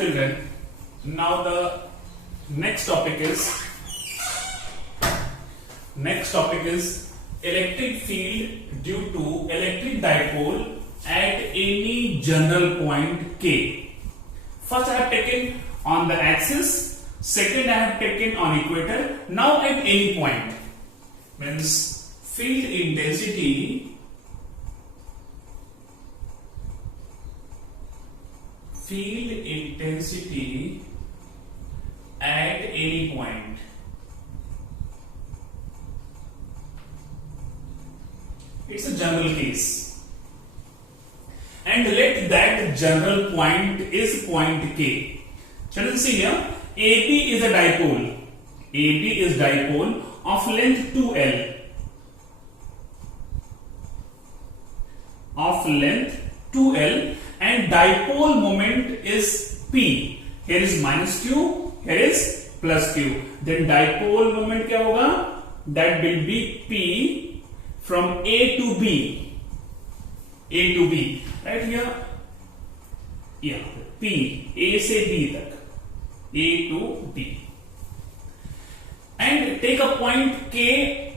children, now the next topic is electric field due to electric dipole at any general point K. First I have taken on the axis, second I have taken on equator. Now at any point means field intensity at any point. It's a general case. And let that general point is point K. Children, see here, AB is a dipole. AB is dipole of length 2L. And dipole moment is P. Here is minus Q, here is plus Q. Then dipole moment क्या होगा? That will be P from A to B. Right here, yeah, P, A से B तक, A to B. And take a point K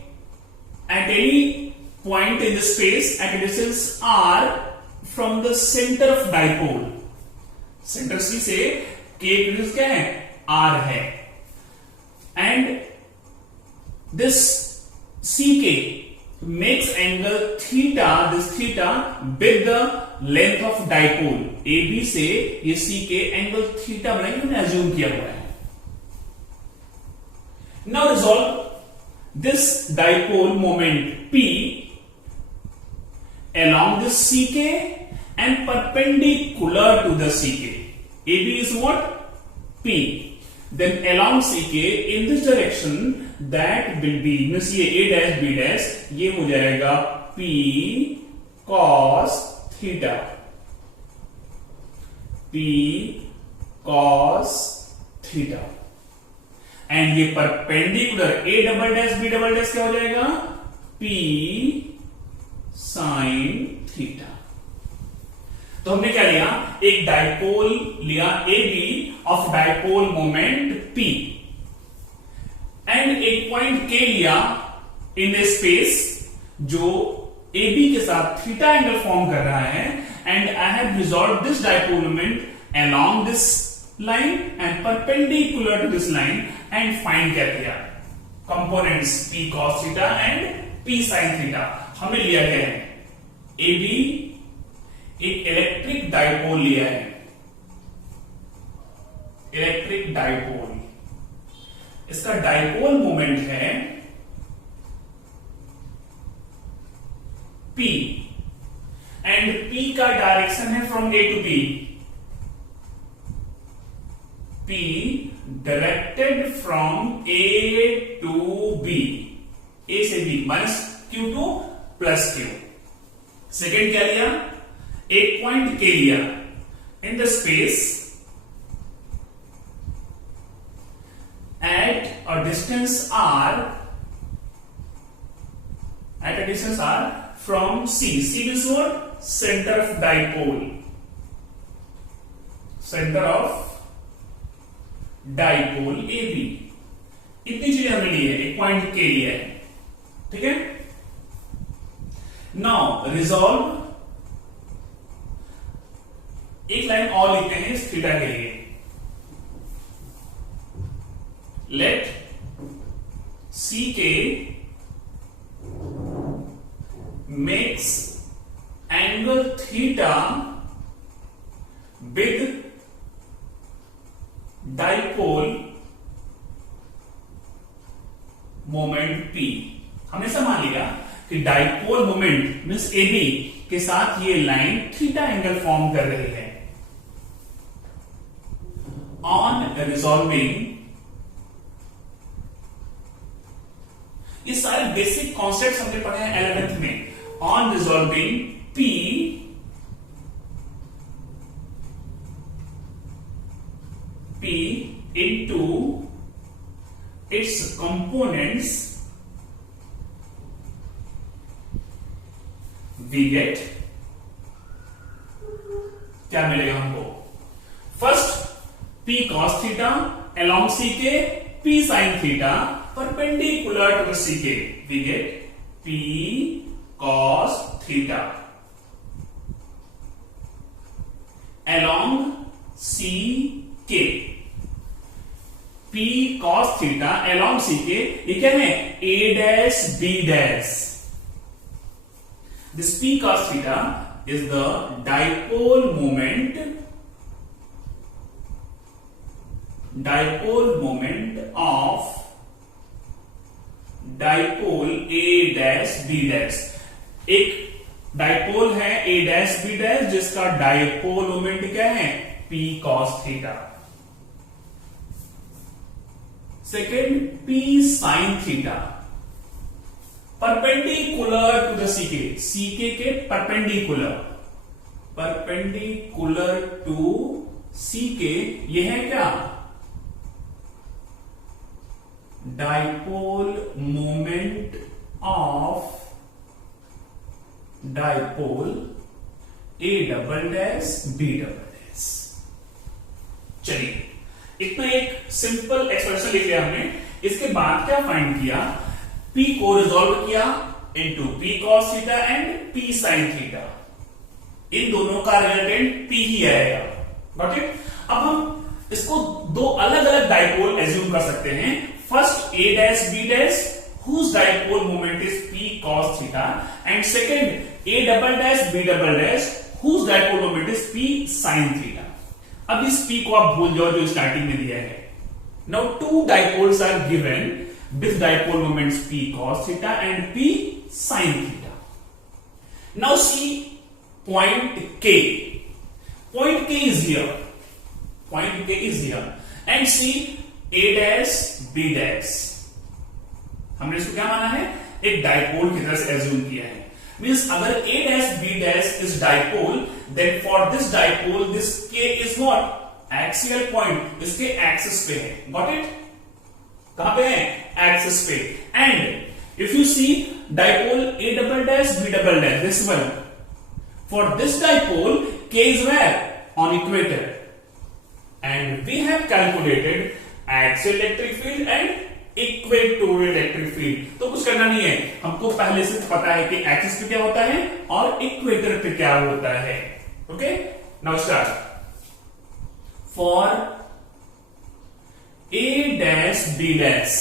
at any point in the space at a distance R from the center of dipole. Center C से K distance क्या है? R है. And this CK makes angle theta, this theta with the length of dipole. AB से ये CK angle theta बनाएंगे, हमने assume किया हुआ है. Now resolve this dipole moment P along this CK and perpendicular to the CK. AB is what? P. Then along CK in this direction that will be, means ये A dash B dash ये हो जाएगा P cos theta. P cos theta. And ये perpendicular A double dash B double dash क्या हो जाएगा? P sin theta. तो हमने क्या लिया? एक डाइपोल लिया AB of dipole moment P and एक पॉइंट K लिया इन ए स्पेस जो AB के साथ थीटा एंगल फॉर्म कर रहा है and I have resolve this dipole moment along this line and perpendicular to this line and find क्या किया? Components P cos theta and P sin theta. हमें लिया क्या है? AB एक इलेक्ट्रिक डाइपोल लिया है. इलेक्ट्रिक डाइपोल, इसका डाइपोल मोमेंट है P एंड P का डायरेक्शन है from A to B. P directed from A to B. A से B minus Q to plus Q. Second क्या लिया? एक पॉइंट K लिया in the space at a distance R from C. C is what? Center of dipole. Center of dipole AB. इतनी चीजें हमने ली है, एक पॉइंट K लिया है. ठीक है. नाउ रिजॉल्व एक लाइन और लिखते हैं इस थीटा के लिए. Let CK makes angle theta with dipole moment P. हमने ऐसा मान लिया कि डाइपोल मोमेंट मींस AB के साथ ये लाइन थीटा एंगल फॉर्म कर रही है. ऑन रिजॉल्विंग, ये सारे बेसिक कॉन्सेप्ट्स हमने पढ़े हैं 11th में. On resolving P into its components we get क्या मिलेगा हमको? First P cos theta along CK, P sin theta perpendicular to the CK. We get P cos theta along CK. P cos theta along CK, ये क्या है? A dash B dash. This P cos theta is the dipole moment of dipole A dash B dash. एक dipole है A dash B dash जिसका dipole moment क्या है? P cos theta. Second P sin theta perpendicular to the CK के perpendicular to CK, ये है क्या? Dipole moment of dipole A double dash B double dash. चलिए एक सिंपल एक्सप्रेशन लिख लिया हमने. इसके बाद क्या फाइंड किया? P को रिजॉल्व किया into P cos theta and P sin theta. इन दोनों का रिजल्टेंट P ही आएगा. Got it? अब हम इसको दो अलग अलग डाइपोल एज्यूम कर सकते हैं. First A dash B dash whose dipole moment is P cos theta, and second A double dash B double dash whose dipole moment is P sin theta. अब इस P को आप भूल जाओ जो स्टार्टिंग में दिया है. Now two dipoles are given with dipole moments P cos theta and P sin theta. Now see point K. Point K is here. Point K is here. And see A dash B dash. हमने इसको क्या माना है? एक डाइपोल की तरह से एज्यूम किया है. मीन्स अगर A dash B dash is dipole, then for this dipole this K is what? Axial point. इसके एक्सिस पे है. Got it? कहां पे है? एक्सिस पे. And if you see dipole A double dash B double dash, this one. For this dipole, K is where? On equator. And we have calculated axial electric field and equatorial electric field. तो कुछ करना नहीं है, हमको पहले से पता है कि एक्सिस पे क्या होता है और इक्वेटर पे क्या होता है. Okay, now start. For A dash B dash,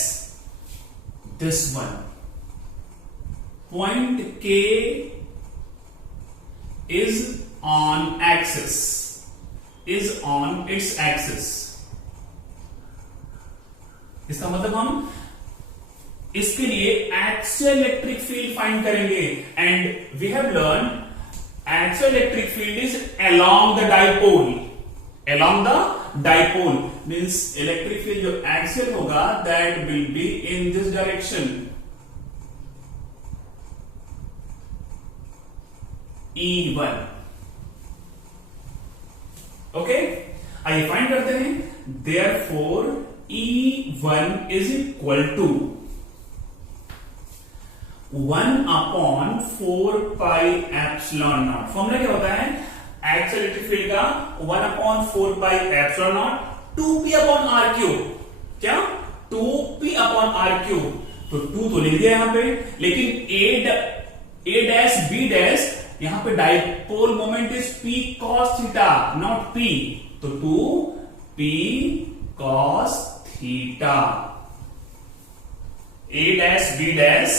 this one, point K is on axis, is on its axis. इसका मतलब हम इसके लिए एक्सियल इलेक्ट्रिक फील्ड फाइंड करेंगे. And we have learn axial electric field is along the dipole. Along the dipole means electric field जो axial होगा that will be in this direction. E1. Okay, आइए find करते हैं. Therefore E1 is equal to 1 upon 4 pi epsilon naught. Formula क्या होता है axial electric field का? 1 upon 4 pi epsilon naught 2p upon r cube. क्या? 2p upon r cube. तो 2 तो लिख दिया यहां पे, लेकिन A dash B dash यहां पे dipole moment is P cos theta naught P. तो 2p cos theta. A dash B dash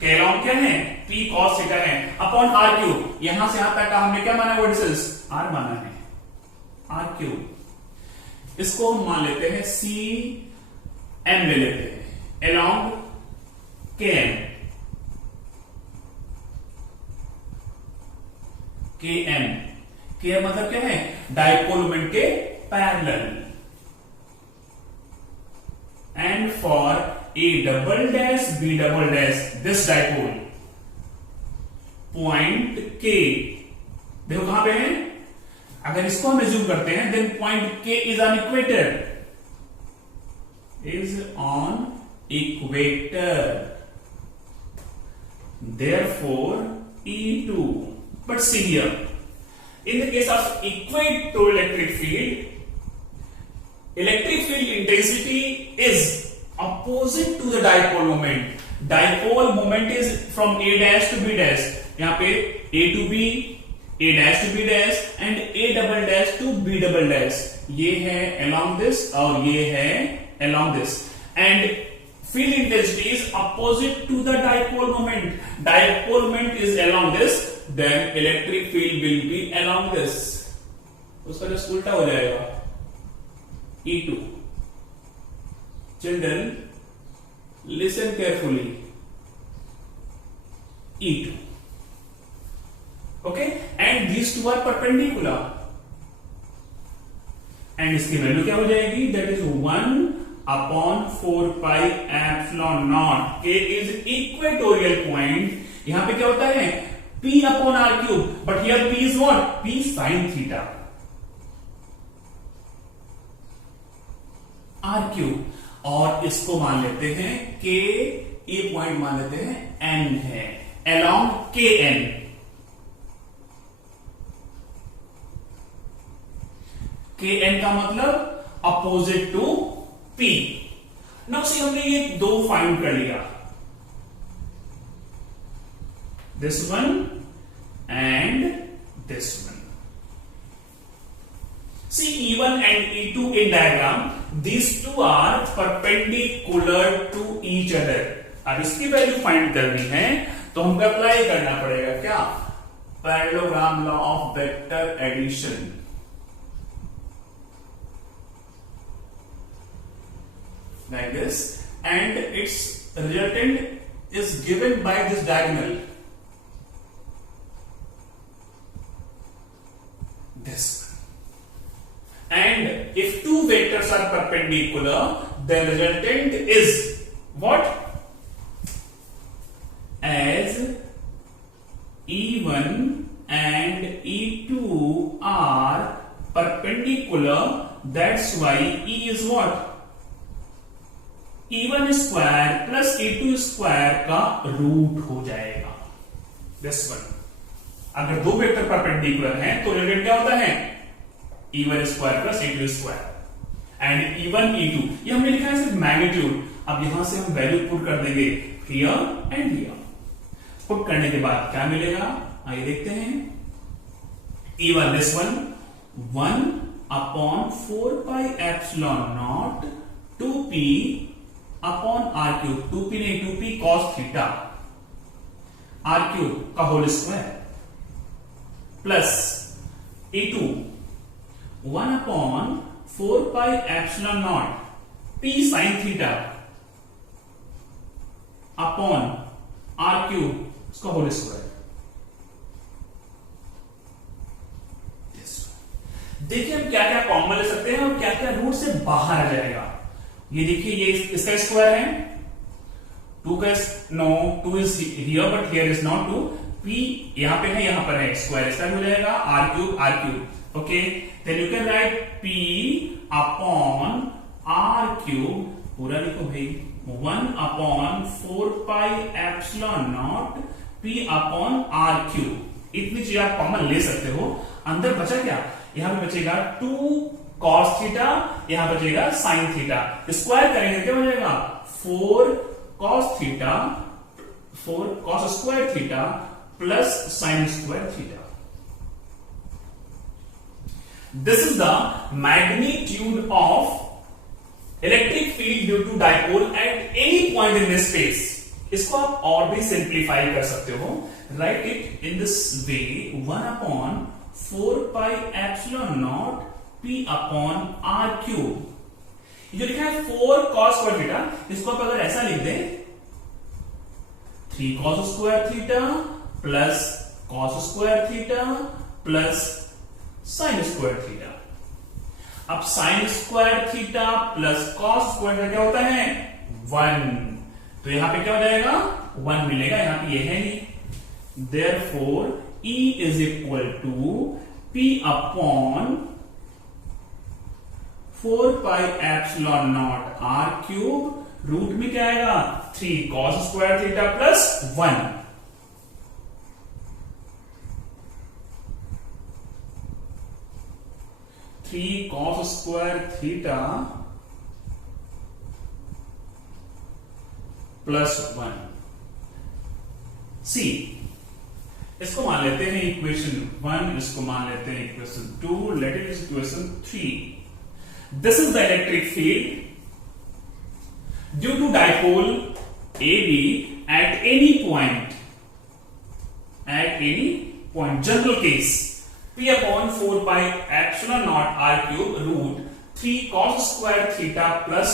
के अलॉन्ग क्या है? P cos थीटा है अपॉन r क्यूब. यहां से यहां तक का हमने क्या माना है? डिस्टेंस r माना है, r क्यूब. इसको हम मान लेते हैं CM ले लेते हैं अलॉन्ग KM. KM मतलब क्या है? डाइपोल मोमेंट के parallel. And for A double dash B double dash, this dipole point K, देखो कहां पे है? अगर इसको हम एज्यूम करते हैं then point K is on equator. Is on equator. Therefore E2. But see here, in the case of equatorial electric field, electric field intensity is opposite to the dipole moment. Dipole moment is from A dash to B dash. यहां पे A to B, A dash to B dash and A double dash to B double dash. ये है along this और ये है along this. And field intensity is opposite to the dipole moment. Dipole moment is along this, then electric field will be along this. उसका जस्ट उल्टा हो जाएगा. E2. Children, listen carefully. E2. Okay, and these two are perpendicular. And इसकी वैल्यू क्या हो जाएगी? That is 1 upon 4 pi epsilon naught. K is equatorial point. यहां पे क्या होता है? P upon r cube. But here P is what? P sin theta. r cube. और इसको मान लेते हैं K, ये पॉइंट मान लेते हैं N है. Along Kn. Kn का मतलब opposite to P. Now see हमने ये दो फाइंड कर लिया, this one and this one. See E1 and E2 in diagram, these two are perpendicular to each other. अब इसकी वैल्यू फाइंड करनी है तो हमको अप्लाई करना पड़ेगा क्या? Parallelogram law of vector addition. Like this, and its resultant is given by this diagonal. This. And if two vectors are perpendicular, the resultant is what? As E1 and E2 are perpendicular, that's why E is what? E1 square plus E2 square का रूट हो जाएगा. This one. अगर दो vector perpendicular हैं तो रिजल्ट क्या होता है? E1 square plus E2 square. And E1 E2 ये हमने लिखा है सिर्फ मैग्नीट्यूड. अब यहां से हम वैल्यू पुट कर देंगे हियर एंड हियर. पुट करने के बाद क्या मिलेगा? आइए देखते हैं. E1 this one 1 upon 4 pi epsilon naught 2p upon R cube. 2p नहीं 2p cos theta R cube का whole square plus E2 1 upon 4 pi epsilon naught p sin theta upon R cube उसका whole square. देखिए हम क्या क्या कॉमन ले सकते हैं और क्या क्या रूट से बाहर आ जाएगा. ये देखिए ये इसका स्क्वायर है. 2 का no 2 is here but here is not 2. p यहां पे है, यहां पर है, स्क्वायर इसका हो जाएगा r cube. Okay, then you can write p upon r cube. पूरा लिखो भाई. 1 upon 4 pi epsilon naught p upon r cube. इतनी चीज आप कॉमन ले सकते हो. अंदर बचा क्या? यहां पे बचेगा 2 cos थीटा, यहां बचेगा sin थीटा. स्क्वायर करेंगे क्या हो जाएगा? 4 cos theta 4 cos square theta plus sin square theta. This is the magnitude of electric field due to dipole at any point in this space. इसको आप और भी सिंप्लीफाई कर सकते हो. Write it in this way 1 upon 4 pi epsilon naught p upon r cube. ये जो लिखा है 4 cos स्क्वायर थीटा, इसको आप अगर ऐसा लिख दें 3 cos square theta plus cos square theta plus sin square theta. अब sin square theta plus cos square theta क्या होता है? 1. तो यहां पे क्या हो जाएगा? 1 मिलेगा. यहां पे ये है नहीं. Therefore E is equal to P upon 4 pi epsilon naught r cube. Root में क्या आएगा? 3 cos square theta plus 1. 3 cos square theta plus 1। See, इसको मान लेते हैं इक्वेशन 1, इसको मान लेते हैं equation 2, let it is equation 3। This is the electric field due to dipole AB at any point, general case, P upon 4 pi epsilon naught r cube root 3 cos square theta plus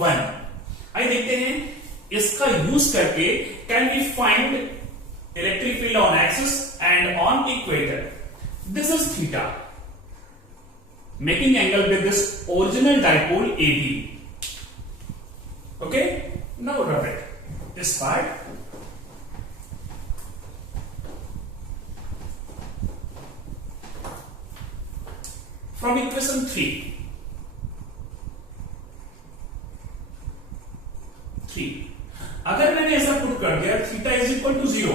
1। आइए देखते हैं इसका use करके can we find electric field on axis and on equator. This is theta, making angle with this original dipole AB। Okay, now rub it this part। From equation 3, अगर मैंने ऐसा put कर दिया theta is equal to 0,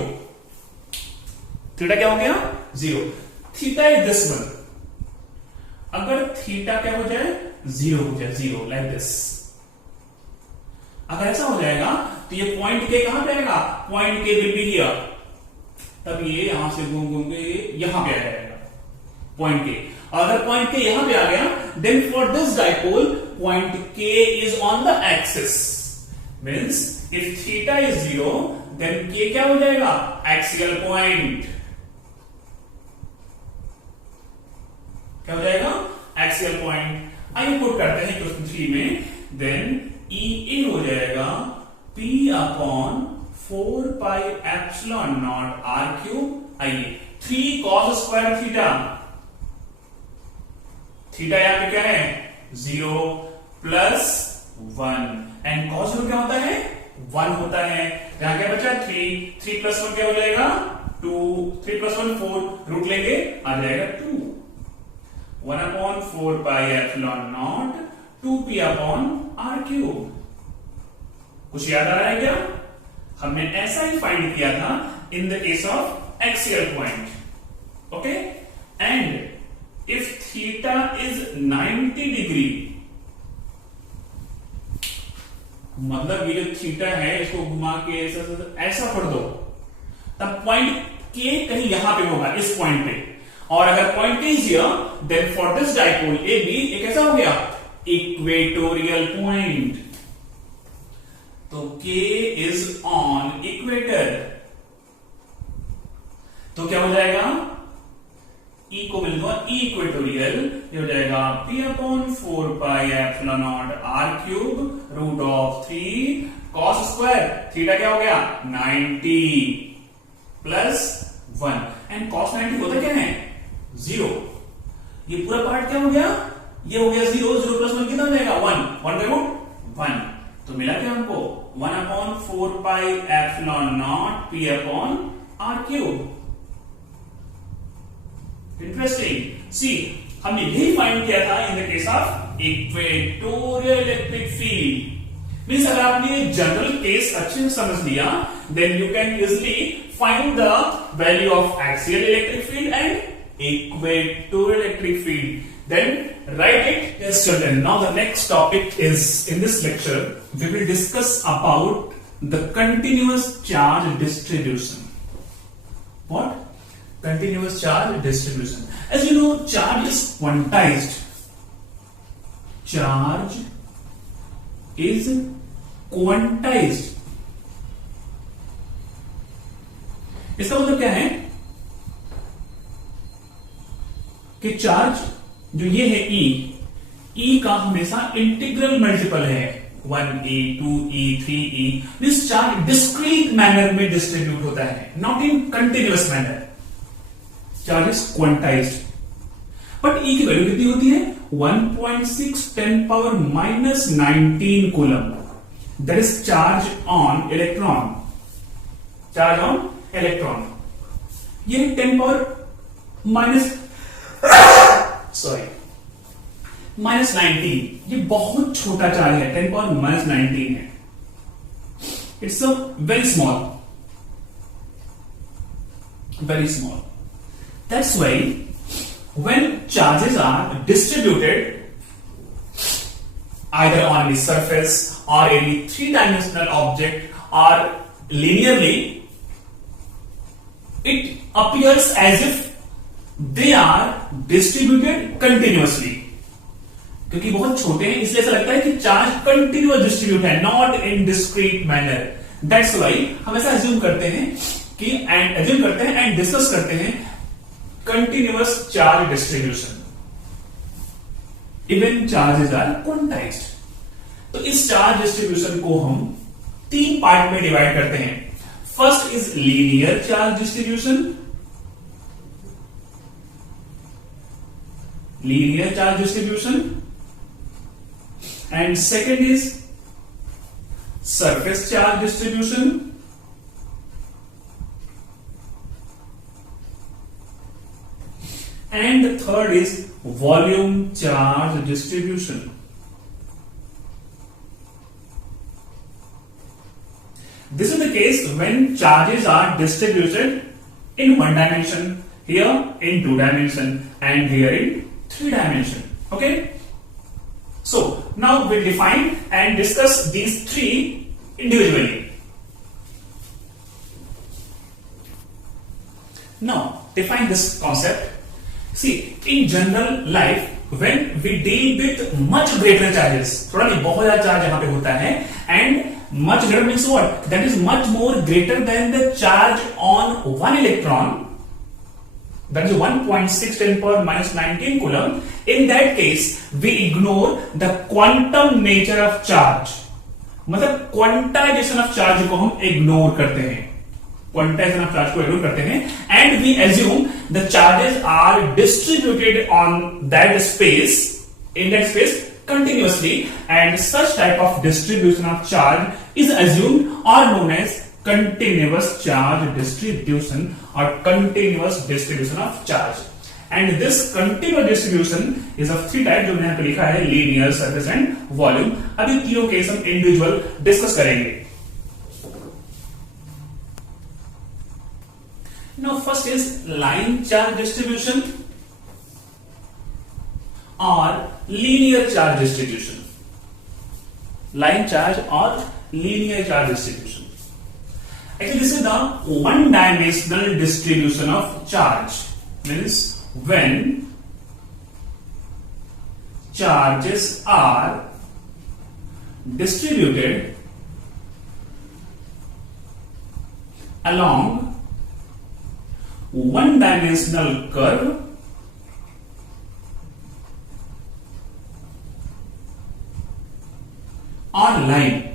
theta क्या हो गया 0, theta is this one. अगर theta क्या हो जाए 0 हो जाए, 0 लाइक दिस। अगर ऐसा हो जाएगा तो ये पॉइंट के कहां पे आएगा, पॉइंट के विल बी हियर, तब ये यहां से घूम घूम के यहां पे आ जाएगा पॉइंट के। अगर पॉइंट के यहां पे आ गया then for this dipole point K is on the axis, means if theta is 0 then K क्या हो जाएगा, एक्सियल पॉइंट। क्या हो जाएगा, एक्सियल पॉइंट। आइए पुट करते हैं क्वेश्चन 3 में, देन E in हो जाएगा P upon 4 pi epsilon naught r cube. आइए 3 cos स्क्वायर थीटा, थीटा यहां पे क्या है 0 प्लस 1 एंड cos में क्या होता है 1 होता है। यहां क्या बचा 3 प्लस 1 क्या हो जाएगा 2, 3 प्लस 1 4, रूट लेंगे आ जाएगा 2। 1 upon 4 pi epsilon naught 2p upon r cube. कुछ याद आ रहा है क्या, हमने ऐसा ही फाइंड किया था in the case of axial point. Okay, and if theta is 90 डिग्री, मतलब ये जो थीटा है इसको घुमा के ऐसा पढ़ दो, तब पॉइंट के कहीं यहां पे होगा इस पॉइंट पे, और अगर point is here then for this dipole AB एक ऐसा हो गया इक्वेटोरियल पॉइंट। तो K इज ऑन इक्वेटर, तो क्या हो जाएगा E को मिलेगा E इक्वेटोरियल, ये हो जाएगा P upon 4 pi epsilon naught r cube root of 3 cos square theta क्या हो गया 90 प्लस 1 एंड cos 90 होता क्या है 0। ये पूरा पार्ट क्या हो गया, ये हो गया 0, 0 प्लस 1 कितना हो जाएगा 1, 1 बाई रूट 1। तो मिला क्या हमको 1 upon 4 pi epsilon naught P upon r cube. Interesting. See, हमने यही फाइंड किया था in the case of equatorial electric field. Means अगर आपने जनरल केस अच्छे से समझ लिया then you can easily find the value of axial electric field and equatorial electric field. Then write it. Yes, children. Now the next topic is, in this lecture, we will discuss about the continuous charge distribution. What? Continuous charge distribution. As you know, charge is quantized. Charge is quantized. इसका मतलब क्या है कि चार्ज जो ये है E का हमेशा इंटीग्रल मल्टीपल है 1e 2e 3e। This charge discrete manner में डिस्ट्रीब्यूट होता है, not in continuous manner. Charge is quantized, but E की वैल्यू कितनी होती है 1.6 10 power minus 19 coulomb. That is charge on electron, charge on electron. ये 10 पावर माइनस माइनस 19, ये बहुत छोटा चार्ज है, 10 पावर माइनस 19 है। It's a very small, very small. That's why when charges are distributed either on any surface or any three-dimensional object or linearly, it appears as if they are distributed continuously. क्योंकि बहुत छोटे हैं इसलिए ऐसा लगता है कि चार्ज कंटिन्यूअस डिस्ट्रीब्यूट है, not in discrete manner. That's why हम ऐसा अज्यूम करते हैं कि एंड डिस्कस करते हैं continuous charge distribution. Even charges are quantised. तो इस चार्ज डिस्ट्रीब्यूशन को हम 3 पार्ट में डिवाइड करते हैं. First is linear charge distribution. Linear charge distribution. And second is surface charge distribution. And the third is volume charge distribution. This is the case when charges are distributed in one dimension, here in 2 dimension, and here in 3 dimension. Okay, so now we'll define and discuss these 3 individually. Now define this concept. See, in general life when we deal with much greater charges, थोड़ा नहीं बहुत ज्यादा चार्ज यहां पे होता है, and much greater means what? That is much more greater than the charge on one electron. That is 1.6 10 power minus 19 coulomb. In that case, we ignore the quantum nature of charge. मतलब quantization of charge को हम इग्नोर करते हैं. Quantization of charge को इग्नोर करते हैं and we assume the charges are distributed on that space, in that space continuously, and such type of distribution of charge is assumed or known as continuous charge distribution or continuous distribution of charge. And this continuous distribution is of 3 types जो मैंने यहाँ पे लिखा है, linear, surface and volume. अभी तीनों केस हम individual discuss करेंगे. Now first is line charge distribution or linear charge distribution. Line charge or linear charge distribution. Actually, this is the one-dimensional distribution of charge. Means when charges are distributed along one-dimensional curve or line,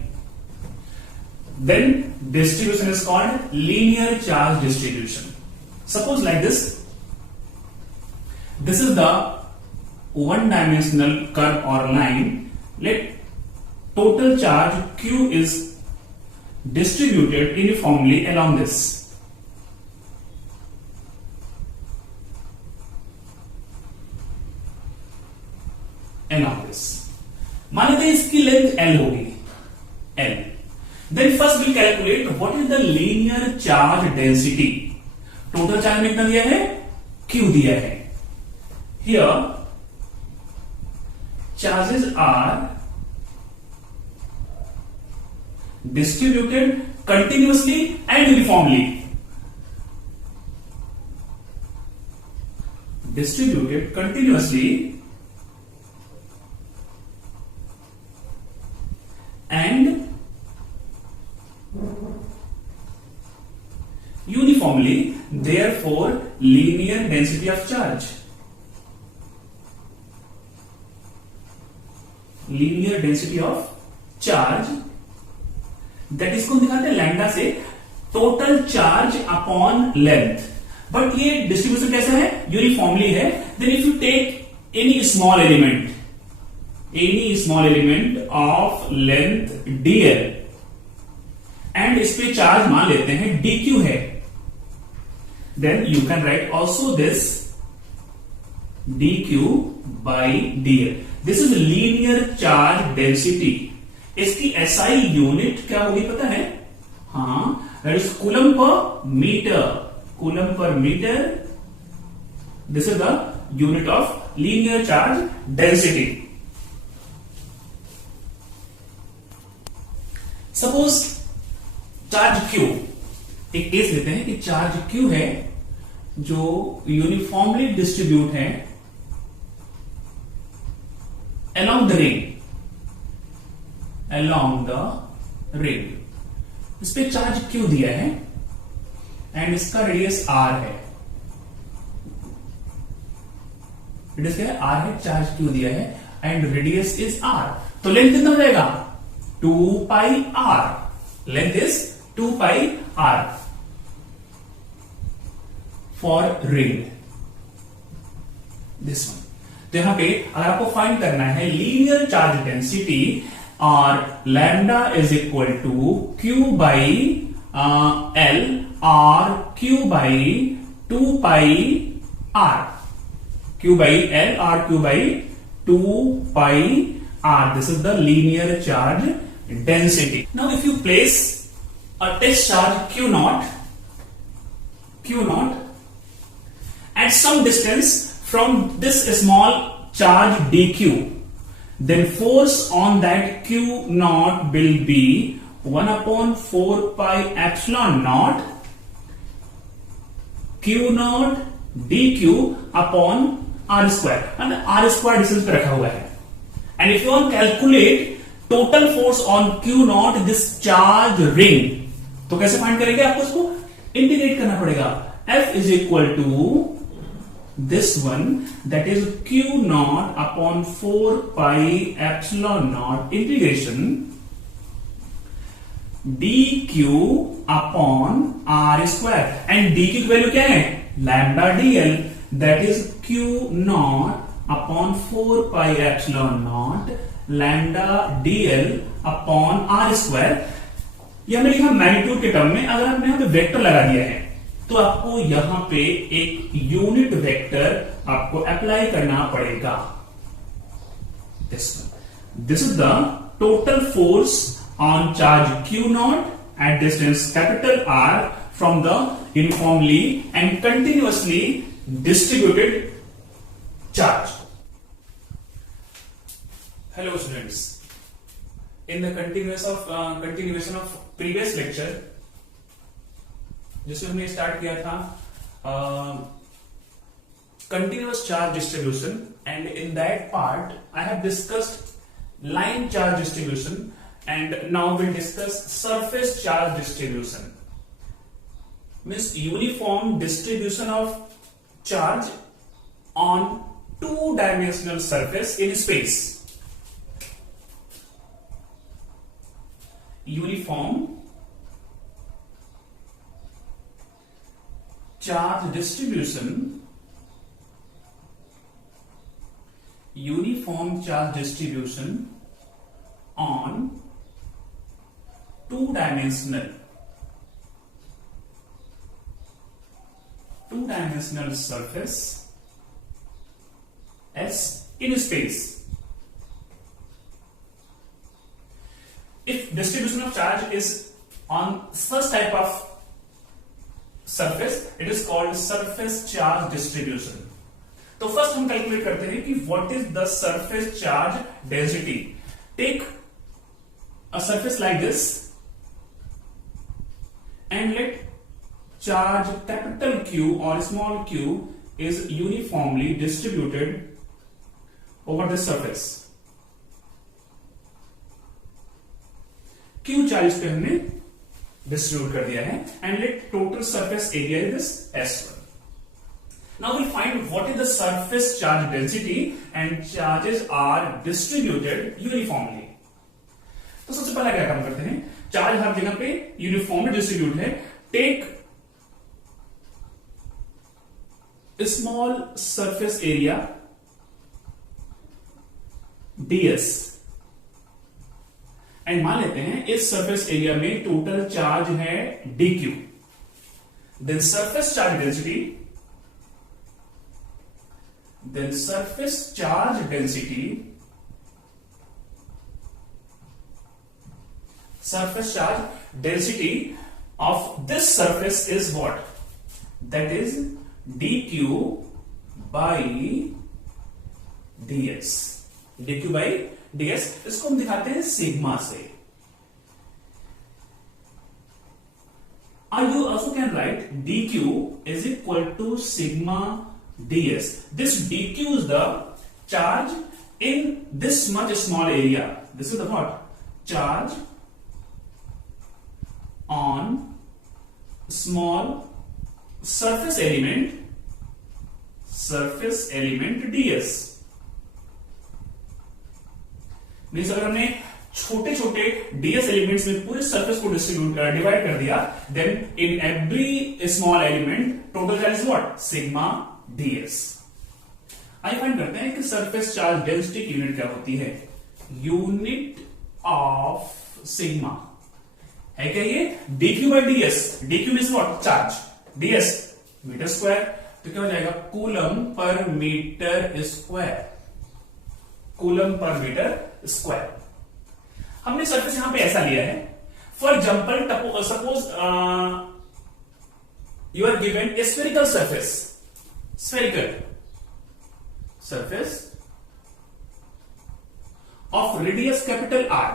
then distribution is called linear charge distribution. Suppose like this. This is the one-dimensional curve or line. Let total charge Q is distributed uniformly along this. Along this. मान लेते हैं इसकी length L होगी. L. Then first we'll calculate what is the linear charge density. Total charge में कितना दिया है? Q दिया है. Here charges are distributed continuously and uniformly. Distributed continuously and uniformly, therefore linear density of charge. Linear density of charge, that is को दिखाते हैं lambda से, total charge upon length. But ये डिस्ट्रीब्यूशन कैसा है? यूनिफॉर्मली है. Then if you take any small element of length dl and इस पे चार्ज मान लेते हैं dq है, then you can write also this dq by dl. This is linear charge density. इसकी SI यूनिट क्या होगी पता है? हाँ, that is coulomb per meter. Coulomb per meter. This is the unit of linear charge density. Suppose charge Q, एक केस लेते हैं कि चार्ज Q है जो यूनिफॉर्मली डिस्ट्रीब्यूट है along the ring, इस पे चार्ज Q दिया है एंड इसका रेडियस R है। रेडियस क्या है? R है। चार्ज Q दिया है एंड रेडियस इज R। तो लेंथ कितना हो जाएगा? 2 pi R। Length is 2 pi R for ring, this one. तो यहां पे अगर आपको फाइंड करना है लीनियर चार्ज डेंसिटी और lambda is equal to Q by L और Q by 2 pi R, Q by L or Q by 2 pi R. This is the linear charge density. Now if you place a test charge Q naught at some distance from this small charge dq, then force on that Q naught will be 1 upon 4 pi epsilon naught Q naught dq upon R square, and R square distance पे रखा हुआ है। And if you want calculate total force on Q not this charge ring, तो कैसे फाइंड करेंगे? आपको इसको इंटीग्रेट करना पड़ेगा। F is equal to this one, that is Q naught upon 4 pi epsilon naught integration dq upon R square. And dq की value क्या है? Lambda dl, that is Q naught upon 4 pi epsilon naught lambda dl upon R square। यह हमने लिखा मैग्नीट्यूड के टर्म में। अगर हमने यहां पे वेक्टर लगा दिया है तो आपको यहां पे एक यूनिट वेक्टर आपको अप्लाई करना पड़ेगा। This is the total force on charge Q naught at distance capital R from the uniformly and continuously distributed charge. Hello students, in the continuation of previous lecture जिसमें हमने स्टार्ट किया था continuous charge distribution, and in that part I have discussed line charge distribution, and now we'll discuss surface charge distribution. Means uniform distribution of charge on two-dimensional surface in space. Uniform charge distribution. Uniform charge distribution on two-dimensional surface S in space. If distribution of charge is on such type of surface, it is called surface charge distribution. तो first हम calculate करते हैं कि what is the surface charge density. Take a surface like this and let charge capital Q or small q is uniformly distributed over the surface. Q charge पे हमने डिस्ट्रीब्यूट कर दिया है and let total surface area is this S1. Now we'll find what is the surface charge density and charges are distributed uniformly. तो सबसे पहला क्या काम करते हैं, चार्ज हर जगह पे यूनिफॉर्मली डिस्ट्रीब्यूट है. Take small surface area ds and मान लेते हैं इस सरफेस एरिया में टोटल चार्ज है dq. Then surface charge density, then surface charge density of this surface is what? That is dq by ds, dq by ds। इसको हम दिखाते हैं सिग्मा से। You also can write dq is equal to sigma ds. This dq is the charge in this much small area. This is the what? Charge on small surface element ds। Means अगर हमने छोटे छोटे ds elements में पूरे सरफेस को divide कर दिया, then in every small element total charge is what? Sigma ds। आइए फाइंड करते हैं कि सरफेस चार्ज डेंसिटी की यूनिट क्या होती है। यूनिट ऑफ सिग्मा है क्या ये? dq by ds। dq means what? Charge. ds metre square, तो क्या हो जाएगा? Coulomb per metre square. Coulomb per metre square. हमने सरफेस यहां पे ऐसा लिया है। For example suppose you are given a spherical surface, spherical surface of radius capital R।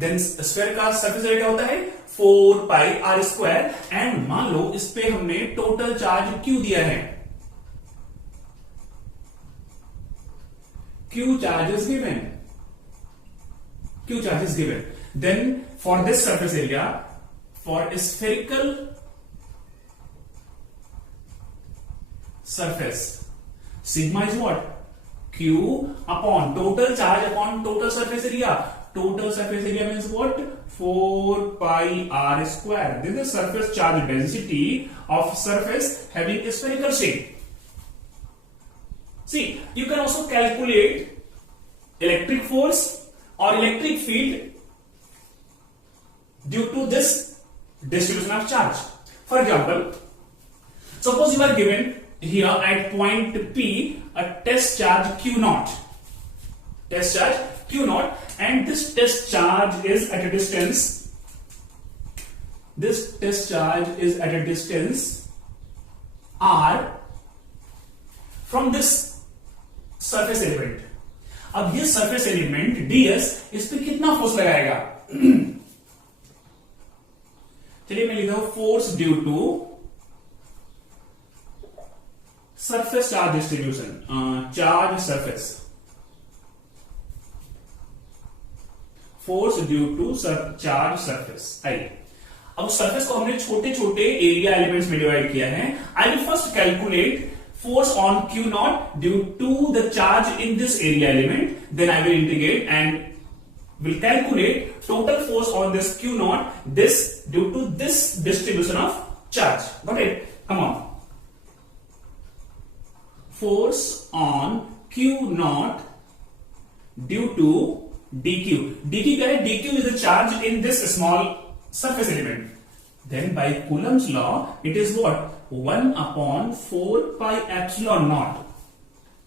Then sphere का सरफेस एरिया क्या होता है? 4 पाई r स्क्वायर। एंड मान लो इस पे हमने टोटल चार्ज Q दिया है। Q charge is given. Q charge is given. Then for this surface area, for a spherical surface, sigma is what? Q upon total charge upon total surface area. Total surface area means what? 4 pi r square. This is surface charge density of surface having a spherical shape. See, you can also calculate electric force or electric field due to this distribution of charge. For example, suppose you are given here at point P a test charge Q naught. Test charge Q naught, and this test charge is at a distance. This test charge is at a distance R from this surface element. अब ये surface element ds इस पे कितना फोर्स लगाएगा? चलिए मैं लिखता हूं force due to surface charge distribution, charge surface, force due to charge surface. आइए अब सरफेस को हमने छोटे छोटे एरिया एलिमेंट्स में डिवाइड किया है। I will first calculate force on Q naught due to the charge in this area element. Then I will integrate and will calculate total force on this Q naught, this due to this distribution of charge. Got it? Come on. Force on Q naught due to dq. dq क्या है? dq is the charge in this small surface element. Then by Coulomb's law, it is what? 1 upon 4 pi epsilon naught.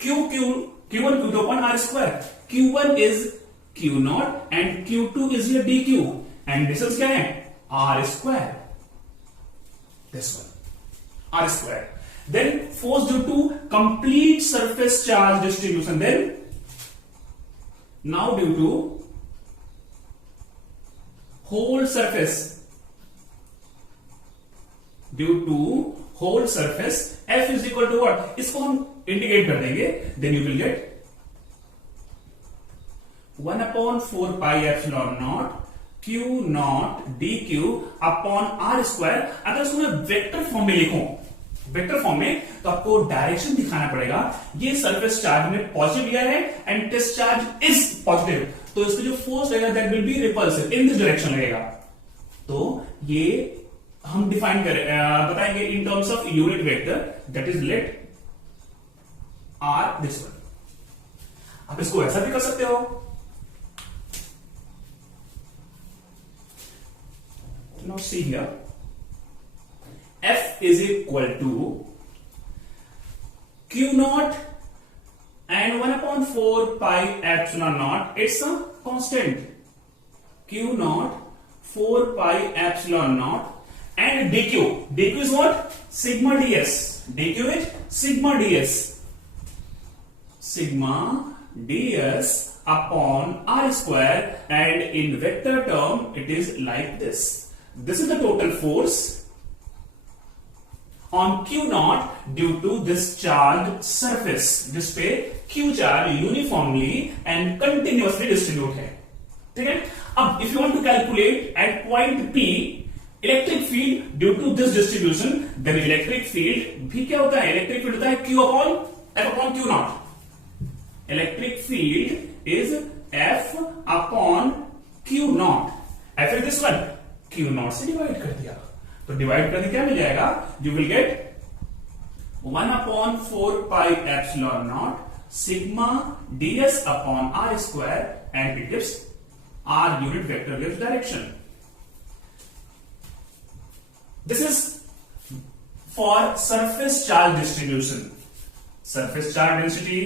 Q1 Q2 upon R square. Q1 is Q naught and Q2 is your dq. And distance क्या है? R square. This one. R square. Then force due to complete surface charge distribution. Then now due to whole surface. Due to whole surface, F is equal to what? इसको हम इंटीग्रेट कर देंगे, then you will get 1 upon 4 pi epsilon naught Q naught dq upon R square। अगर इसको मैं vector form में लिखूं, vector form में, तो आपको डायरेक्शन दिखाना पड़ेगा। ये सरफेस चार्ज में पॉजिटिव लिया है and test charge is positive, तो इसमें जो फोर्स लगेगा that will be repulsive, in this direction लगेगा। तो ये हम डिफाइन करें, बताएंगे in terms of unit vector, that is let R this one. आप इसको ऐसा भी कर सकते हो, now see here, F is equal to Q naught and 1 upon 4 pi epsilon naught. It's a constant. Q naught 4 pi epsilon naught and dq. dq is what? Sigma ds. dq is sigma ds. Sigma ds upon r square, and in vector term it is like this. This is the total force on q naught due to this charged surface, जिस पे q charge uniformly and continuously distribute है. ठीक है. अब if you want to calculate at point p electric field due to this distribution, then electric field भी क्या होता है? इलेक्ट्रिक फील्ड होता है q upon f upon q naught. Electric field is f upon q naught. f is this one, q naught से divide कर दिया, तो डिवाइड करने क्या मिल जाएगा? You will get 1 upon 4 pi epsilon not sigma ds upon r square, and it gives r unit vector gives direction. This is for surface charge distribution. Surface charge density,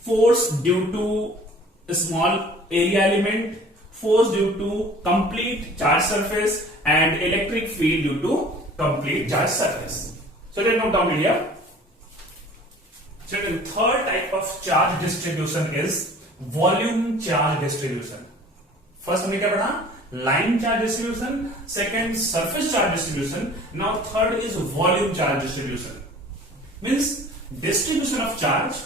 force due to a small area element, force due to complete charge surface, and electric field due to complete charge surface. So let's note down here. So the third type of charge distribution is volume charge distribution. First हमने क्या पढ़ा? Line charge distribution, second surface charge distribution, now third is volume charge distribution. Means distribution of charge,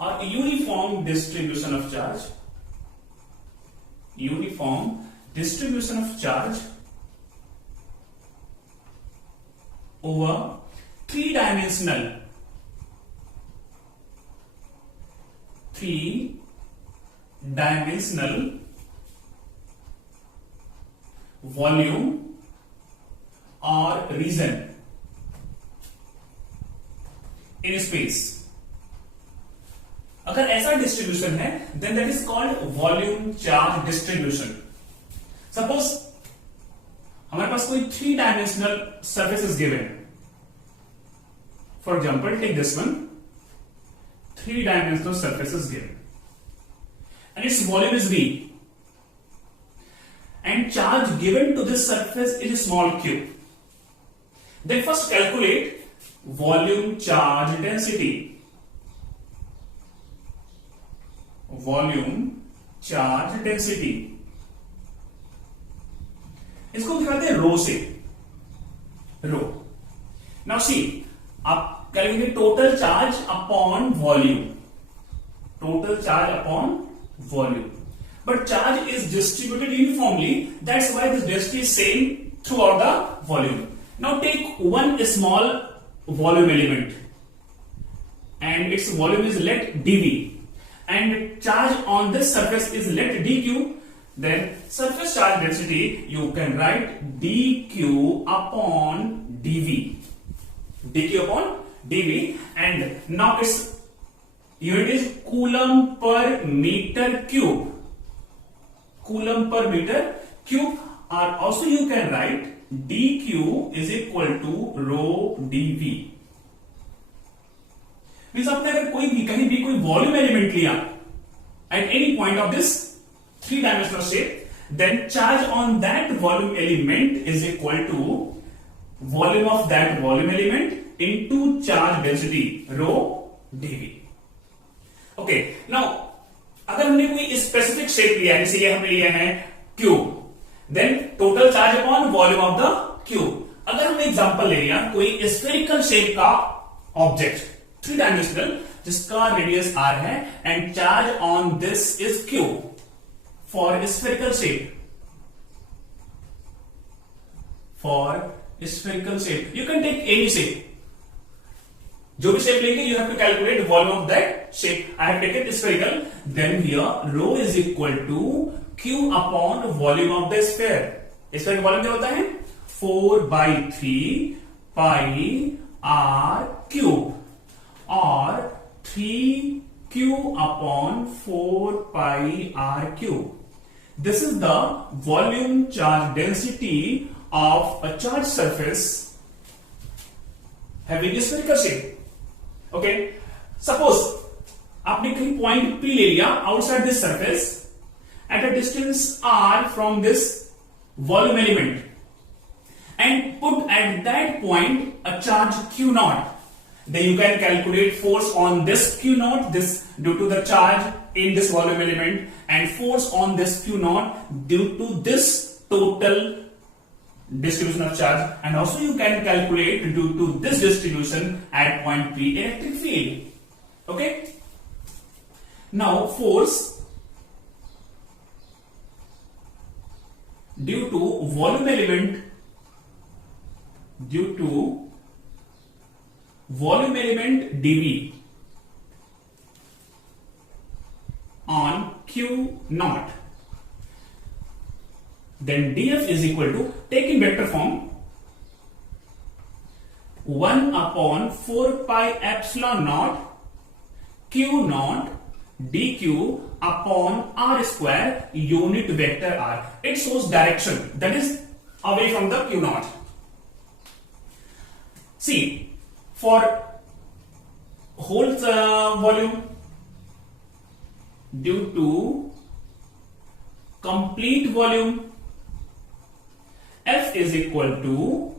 or uniform distribution of charge, uniform distribution of charge over three-dimensional volume or region in space. अगर ऐसा डिस्ट्रीब्यूशन है, then that is called volume charge distribution. Suppose हमारे पास कोई 3-dimensional surface is given. For example, take this one. 3-dimensional surface is given and its volume is V, and charge given to this surface is small q. Then first calculate volume charge density. Volume charge density इसको दिखाते हैं रो से. रो. Now see, आप करेंगे total charge upon volume. Total charge upon volume. But charge is distributed uniformly. That's why this density is same throughout the volume. Now take one small volume element, and its volume is let dV, and charge on this surface is let dq. Then surface charge density you can write dq upon dv. dq upon dv, and now its unit is coulomb per meter cube. Coulomb per meter cube, or also you can write dq is equal to rho dv. Means आपने अगर कोई भी कहीं भी कोई volume element लिया at any point of this 3-dimensional shape, then charge on that volume element is equal to volume of that volume element into charge density rho dv. Okay, now अगर हमने कोई स्पेसिफिक शेप लिया है, जैसे ये हमने लिया है cube, then total charge upon volume of the cube. अगर हमने एग्जांपल ले लिया कोई स्फेरिकल शेप का ऑब्जेक्ट 3-dimensional जिसका रेडियस r है, and charge on this is q for spherical shape. For spherical shape you can take any shape. जो भी शेप लेंगे you have to calculate volume of that shape. I have taken spherical, then here rho is equal to q upon volume of the sphere. Sphere का volume क्या होता है? 4/3 पाई r cube, और 3q upon 4 pi r cube. This is the volume charge density of a charged surface having a spherical shape. Okay, suppose आपने कहीं point P ले लिया outside this surface at a distance r from this volume element and put at that point a charge q naught, then you can calculate force on this q naught, this due to the charge in this volume element, and force on this q naught due to this total distribution of charge, and also you can calculate due to this distribution at point P electric field. Okay, now force due to volume element dV on q naught, then dF is equal to, take in vector form, 1 upon 4 pi epsilon naught q naught dq upon r square unit vector r. It shows direction, that is away from the q naught. See, for whole volume, due to complete volume, F is equal to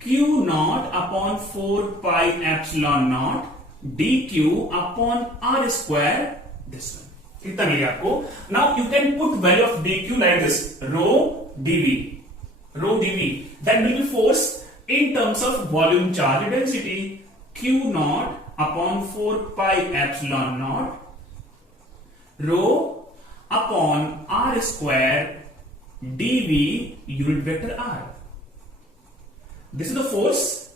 q naught upon 4 pi epsilon naught dq upon r square, this one. इतना मिलेगा आपको. Now you can put value of dq like this, rho dV. That will be force in terms of volume charge density, q naught upon 4 pi epsilon naught rho upon r square dV unit vector r. This is the force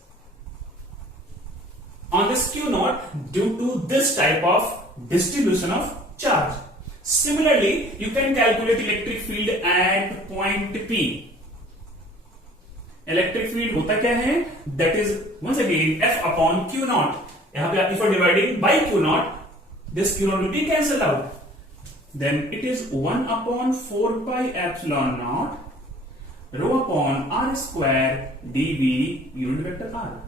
on this q naught due to this type of distribution of charge. Similarly, you can calculate electric field at point P. Electric field होता क्या है? That is once again F upon q naught. यहाँ पे if you are dividing by q naught, this q naught will be cancelled out. Then it is 1 upon 4 pi epsilon naught rho upon r square dV unit vector r.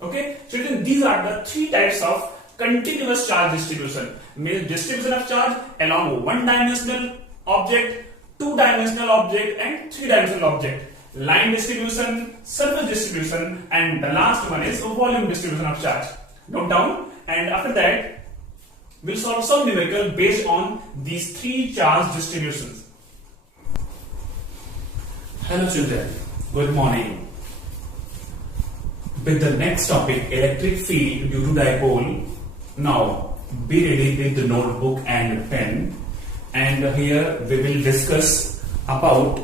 Okay, so these are the three types of continuous charge distribution. Means distribution of charge along one-dimensional object, two-dimensional object, and three-dimensional object. Line distribution, surface distribution, and the last one is volume distribution of charge. Note down, and after that, we'll solve some numerical based on these three charge distributions. Hello children, good morning. With the next topic, electric field due to dipole. Now, be ready with the notebook and pen, and here we will discuss about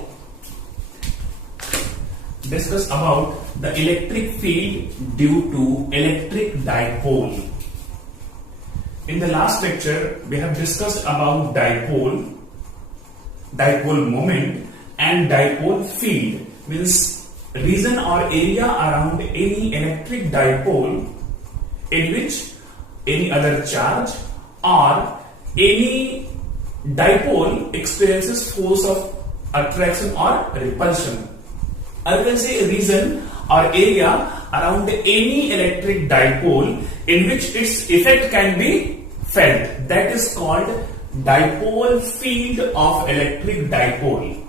the electric field due to electric dipole. In the last lecture, we have discussed about dipole moment, and dipole field means region or area around any electric dipole in which any other charge or any dipole experiences force of attraction or repulsion. I will say region or area around any electric dipole in which its effect can be felt. That is called dipole field of electric dipole.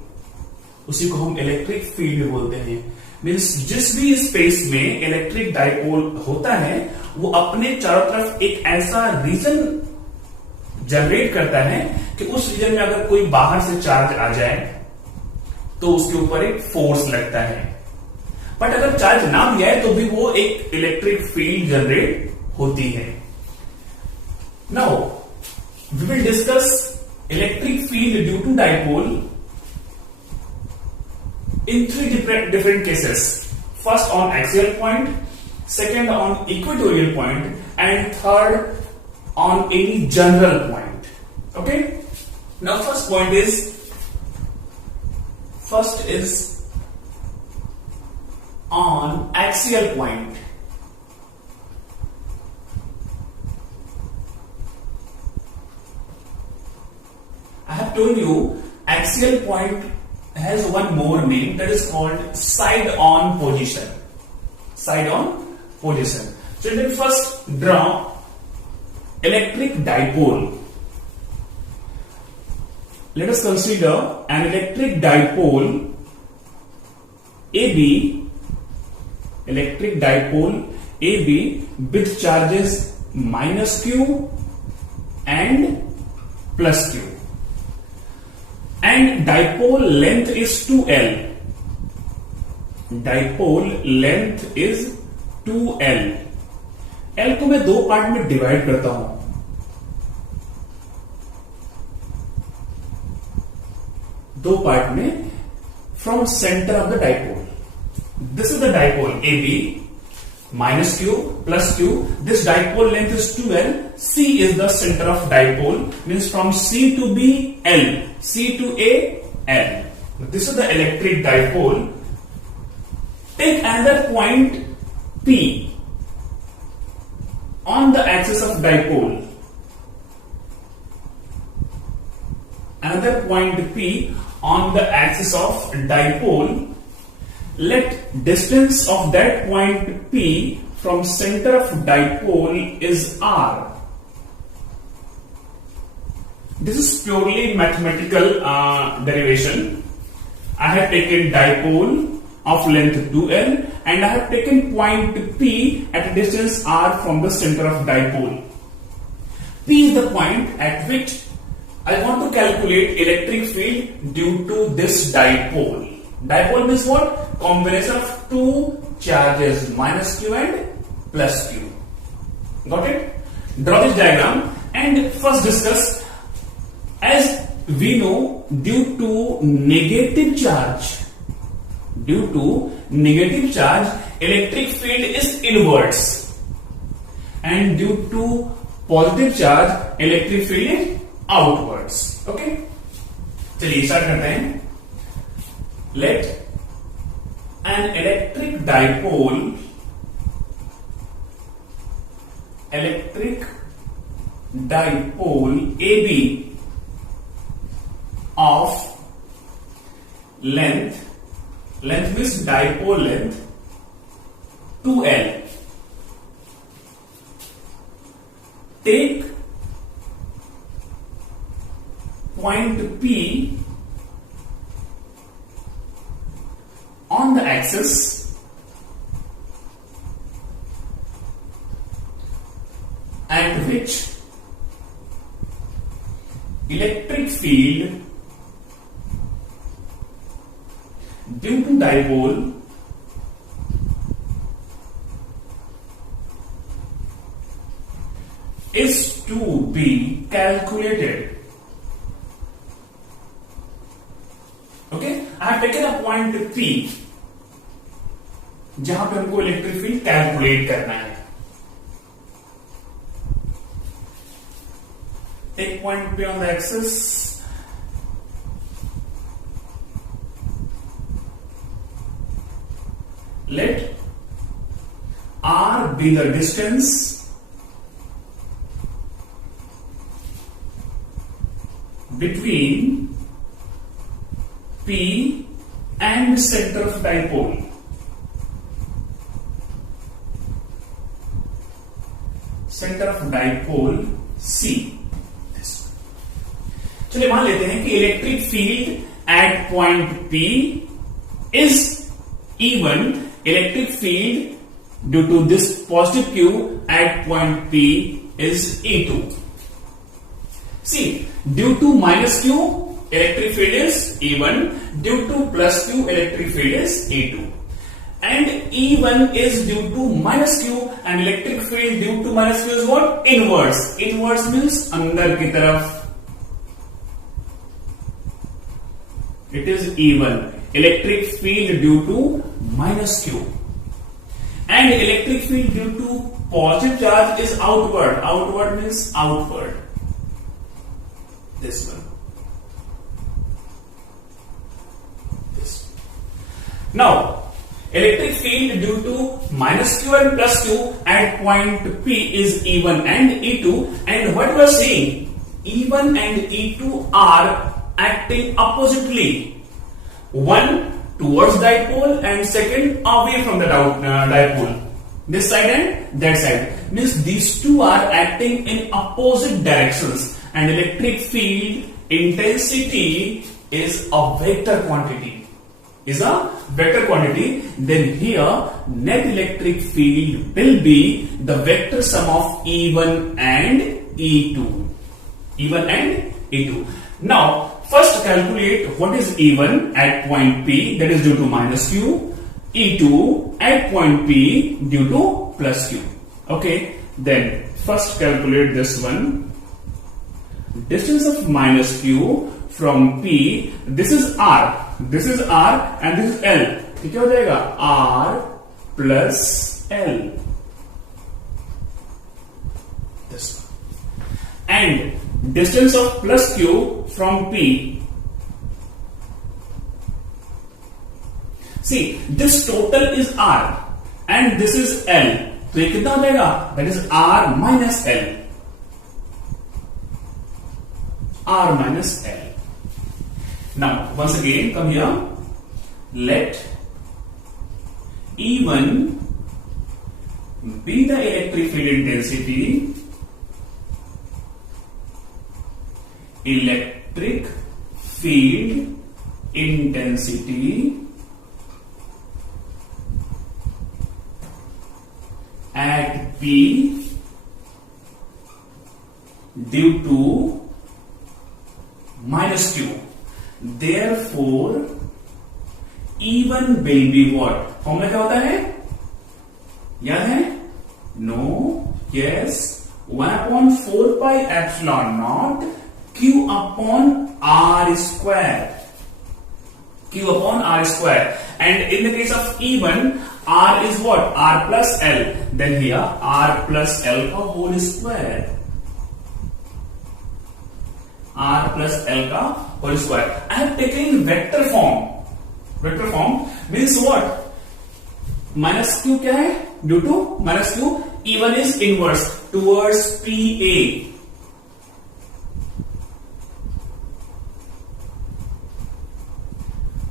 उसी को हम electric field बोलते हैं. मीन्स जिस भी स्पेस में electric dipole होता है वो अपने चारों तरफ एक ऐसा रीजन जनरेट करता है कि उस रीजन में अगर कोई बाहर से चार्ज आ जाए तो उसके ऊपर एक फोर्स लगता है. बट अगर चार्ज ना भी आए तो भी वो एक इलेक्ट्रिक फील्ड जनरेट होती है. Now we will discuss electric field due to dipole in three different cases. First on axial point, second on equatorial point, and third on any general point. Okay, now first is on axial point. I have told you axial point has one more name, that is called side on position. side on position. Children, first draw electric dipole. Let us consider an electric dipole AB, electric dipole AB with charges minus Q and plus Q, and dipole length is 2L. Dipole length is 2L. L को मैं दो पार्ट में डिवाइड करता हूं. दो पार्ट में from centre of the dipole. This is the dipole AB minus Q plus Q. This dipole length is 2L. C is the center of dipole, means from C to B L, C to A L. This is the electric dipole. Take another point P on the axis of dipole. Another point P on the axis of dipole. Let distance of that point P from center of dipole is R. This is purely mathematical derivation. I have taken dipole of length 2L and I have taken point P at a distance R from the center of dipole. P is the point at which I want to calculate electric field due to this dipole. Dipole means what? Combination of two charges, minus Q and plus Q. Got it? Draw this diagram and first discuss. As we know, due to negative charge, electric field is inwards, and due to positive charge, electric field is outwards. Okay? चलिए स्टार्ट करते हैं. Let an electric dipole AB of length means dipole length 2L. Take point P on the axis at which electric field due to dipole is to be calculated. Okay, I have taken a point P जहां पे हमको electric field calculate करना है. Take point P on the axis. Let R be the distance between P and center of dipole. Center of dipole C. चलिए मान लेते हैं कि electric field at point P is E1. Electric field due to this positive Q at point P is E2. See, due to minus Q, electric field is E1. Due to plus Q, electric field is E2. And E1 is due to minus Q and electric field due to minus Q is what? Inverse. Inverse means अंदर की तरफ. It is E1. Electric field due to minus Q. And electric field due to positive charge is outward. Outward means outward. This one. This. Now, electric field due to minus Q and plus Q at point P is E1 and E2. And what we are seeing, E1 and E2 are acting oppositely. One towards dipole and second away from the dipole. This side and that side means these two are acting in opposite directions, and electric field intensity is a vector quantity. Then here net electric field will be the vector sum of E1 and E2. Now first calculate what is E1 at point P, that is due to minus Q, E2 at point P due to plus Q. Okay, then first calculate this one. Distance of minus Q from P, this is R and this is L. तो क्या हो जाएगा? R plus L. This one. And distance of plus Q from P. See, this total is R and this is L. तो ये कितना हो जाएगा? That is R minus L. R minus L. Now, once again, come here. Let E1 be the electric field intensity. Electric field intensity at P due to minus Q. Therefore, E1 will be what? Formula क्या होता है? याद है? No, yes. 1/4 pi epsilon naught Q upon R square. Q upon R square. And in the case of E1, R is what? R plus L. Then here R plus L का whole square. R plus L का whole square. I have taken vector form. Vector form means what? Minus Q क्या है? Due to minus Q, E1 is inverse towards PA.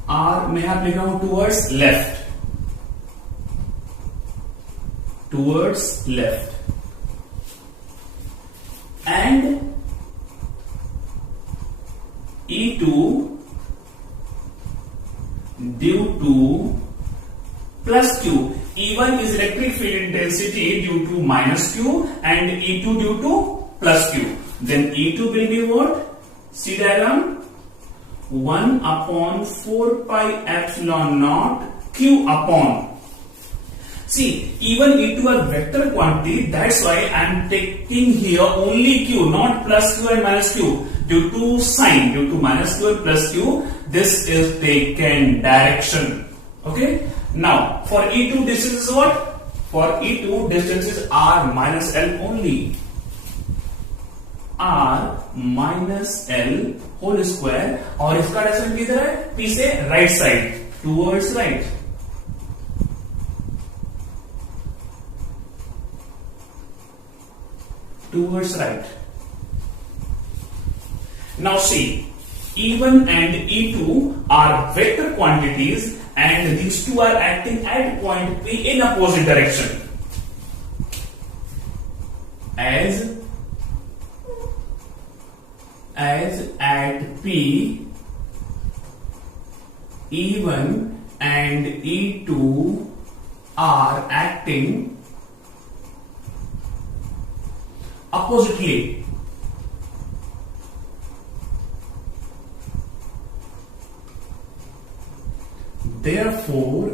R में आप लिख रहा हूं towards left. Towards left. And E2 due to plus Q. E1 is electric field intensity due to minus Q and E2 due to plus Q. Then E2 will be what? See diagram? 1/4 pi epsilon naught Q upon. See, E1, E2 are vector quantity. That's why I am taking here only Q, not plus Q and minus Q. Due to sign, due to minus Q and plus Q, this is taken direction. Okay. Now, for E2, distance is what? For E2, distance is R minus L only. R minus L whole square. और इसका डायरेक्शन किधर है? P से right side, towards right. Towards right. Now see, E1 and E2 are vector quantities and these two are acting at point P in opposite direction. As at P, E1 and E2 are acting oppositely. Therefore,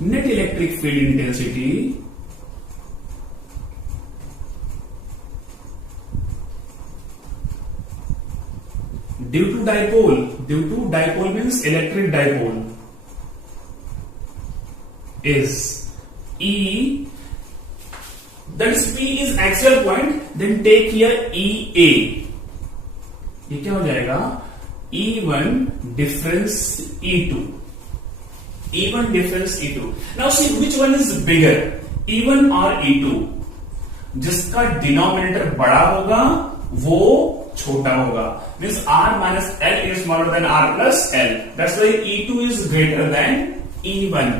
net electric field intensity due to dipole means electric dipole is E, that is P is axial point, then take here EA. ये क्या हो जाएगा? E1 difference E2. E1 difference E2. Now see which one is bigger, E1 or E2? जिसका डिनोमिनेटर बड़ा होगा वो छोटा होगा, means R minus L is smaller than R plus L, that's why E2 is greater than E1.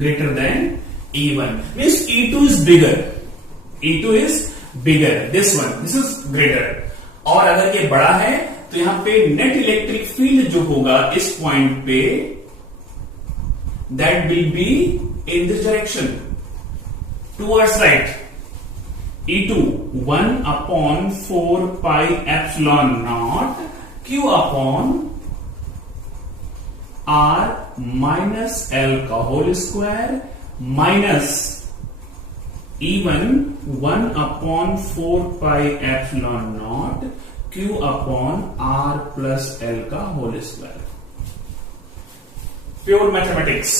Greater than E1 means E2 is bigger. E2 is bigger. This one, this is greater. और अगर ये बड़ा है तो यहां पे net electric field जो होगा इस पॉइंट पे, that will be in this direction towards right. E2 1 upon 4 pi epsilon naught Q upon R minus L का whole square minus E1 1 upon 4 pi epsilon naught Q upon R plus L का whole square. Pure mathematics,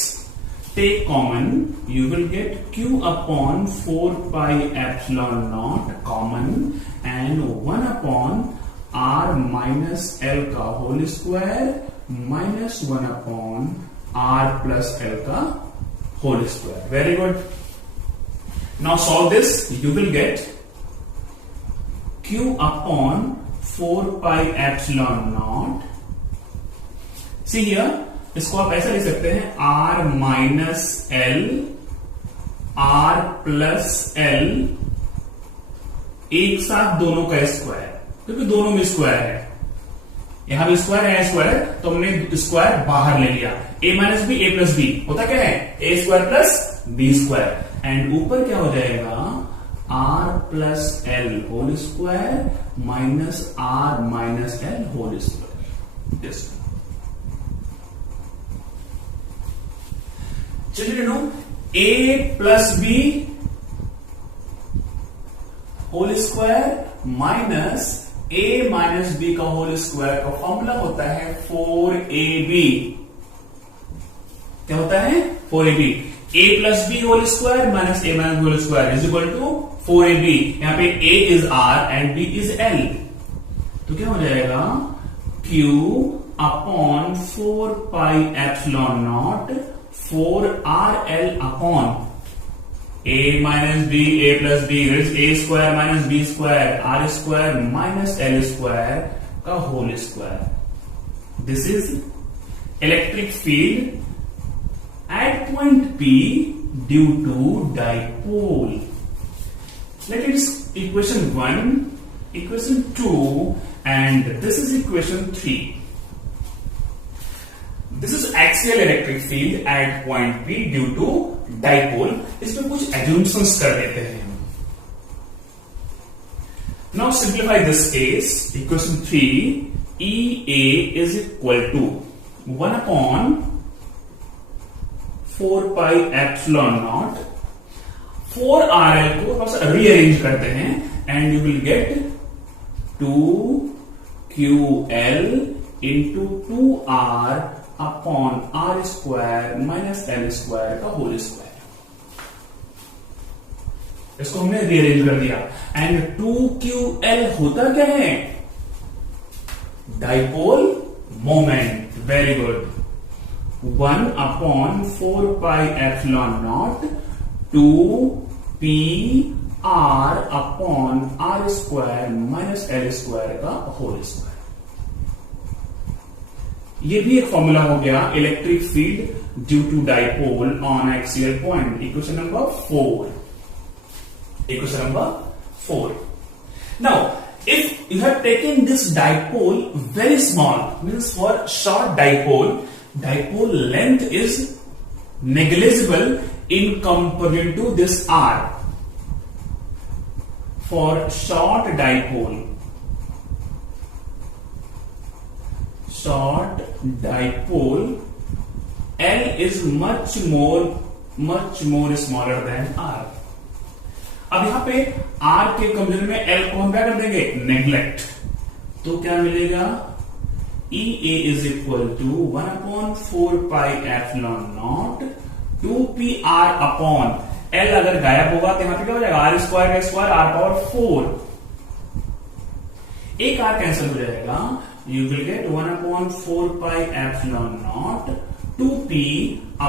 take common, you will get Q upon 4 pi epsilon naught common and 1 upon R minus L का whole square minus 1 upon R plus L का whole square. Very good. Now solve this. You will get Q upon 4 pi epsilon naught. See here, इसको आप ऐसा लिख सकते हैं R minus L R plus L, एक साथ दोनों का स्क्वायर, क्योंकि दोनों में स्क्वायर है, यहां भी स्क्वायर है, स्क्वायर, तो हमने स्क्वायर बाहर ले लिया. A minus B A plus B होता क्या है, A square plus B square, and ऊपर क्या हो जाएगा R plus L whole square minus R minus L whole square. चलिए no, A plus B whole square minus a minus B का whole square का फॉर्मूला होता है 4ab. क्या होता है 4ab. a plus B whole square minus a minus whole square is equal to 4ab. यहां पे a is r and b is l, तो क्या हो जाएगा q upon 4 pi epsilon not 4rl upon a minus b a plus b is a square minus b square r square minus l square का whole square. This is electric field at point P due to dipole. Let it is equation 1, equation 2 and this is equation 3. This is axial electric field at point P due to dipole. इसमें कुछ assumptions कर देते हैं. Now simplify this case. Equation 3, EA is equal to 1 upon 4 pi epsilon naught 4RL को थोड़ा सा rearrange करते हैं and you will get 2QL into 2R upon R square minus L square का होल स्क्वायर. इसको हमने रीअरेंज कर दिया एंड 2QL होता क्या है, dipole moment. Very good. 1 upon 4 pi epsilon naught 2P R upon R square minus L square का whole square. ये भी एक फॉर्मूला हो गया electric field due to dipole on axial point. Equation number 4. Equation number 4. Now, if you have taken this dipole very small, means for short dipole length is negligible in comparison to this R. For short dipole, L is much more smaller than R. अब यहां पे R के कंपेरिजन में L को हम क्या कर देंगे, नेग्लेक्ट. तो क्या मिलेगा, EA is equal to 1 upon 4 pi epsilon naught 2PR upon L. अगर गायब होगा तो यहां पे क्या हो जाएगा, R स्क्वायर का स्क्वायर R पावर 4. एक R कैंसिल हो जाएगा. You will get 1 upon 4 pi epsilon naught 2P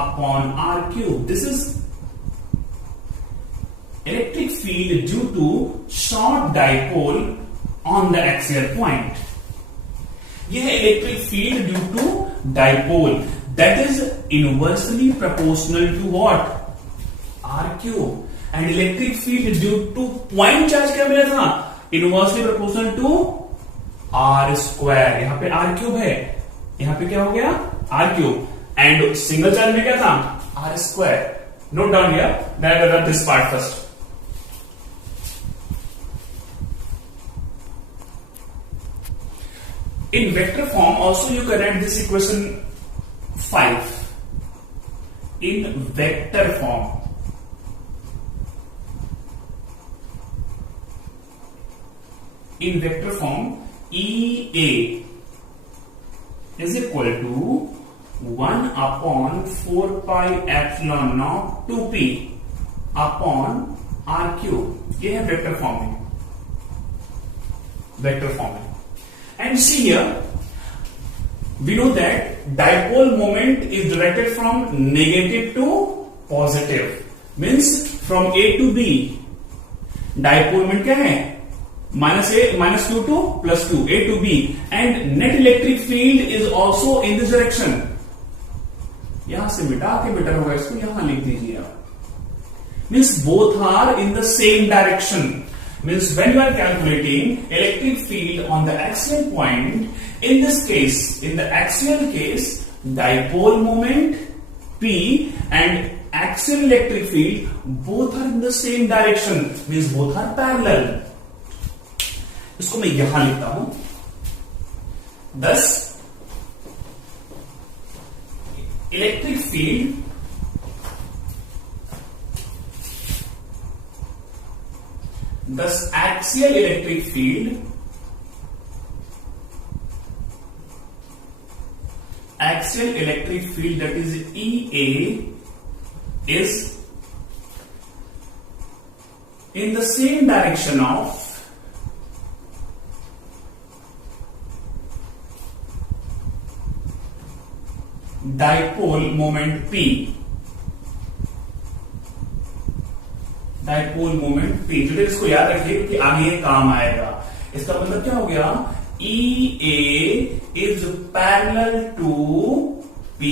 upon R cube. This is electric field due to short dipole on the axial point. यह है electric field due to dipole that is inversely proportional to what, R cube. And electric field due to point charge क्या मिला था, inversely proportional to R square. यहां पे are cube है, यहां पे क्या हो गया, R cube. And single charge में क्या था, R square. Note down here, that this part first. In vector form also you can write this equation 5 in vector form. In vector form, EA is equal to 1 upon 4 pi epsilon naught 2p upon r cube. ये है vector form में, vector form में। And see here, we know that dipole moment is directed from negative to positive, means from A to B. Dipole moment क्या है, -2 to +2, A to B, and net electric field is also in this direction. यहां से मिटा के बेटर होगा, इसको यहां लिख दीजिए आप। Means both are in the same direction. Means when you are calculating electric field on the axial point, in this case, in the axial case, dipole moment P and axial electric field both are in the same direction, means both are parallel. इसको मैं यहां लिखता हूं। thus electric field thus axial electric field that is EA is in the same direction of dipole moment P. Dipole moment P। तो इसको याद रखिए कि आगे ये काम आएगा। इसका मतलब क्या हो गया, EA is parallel to P,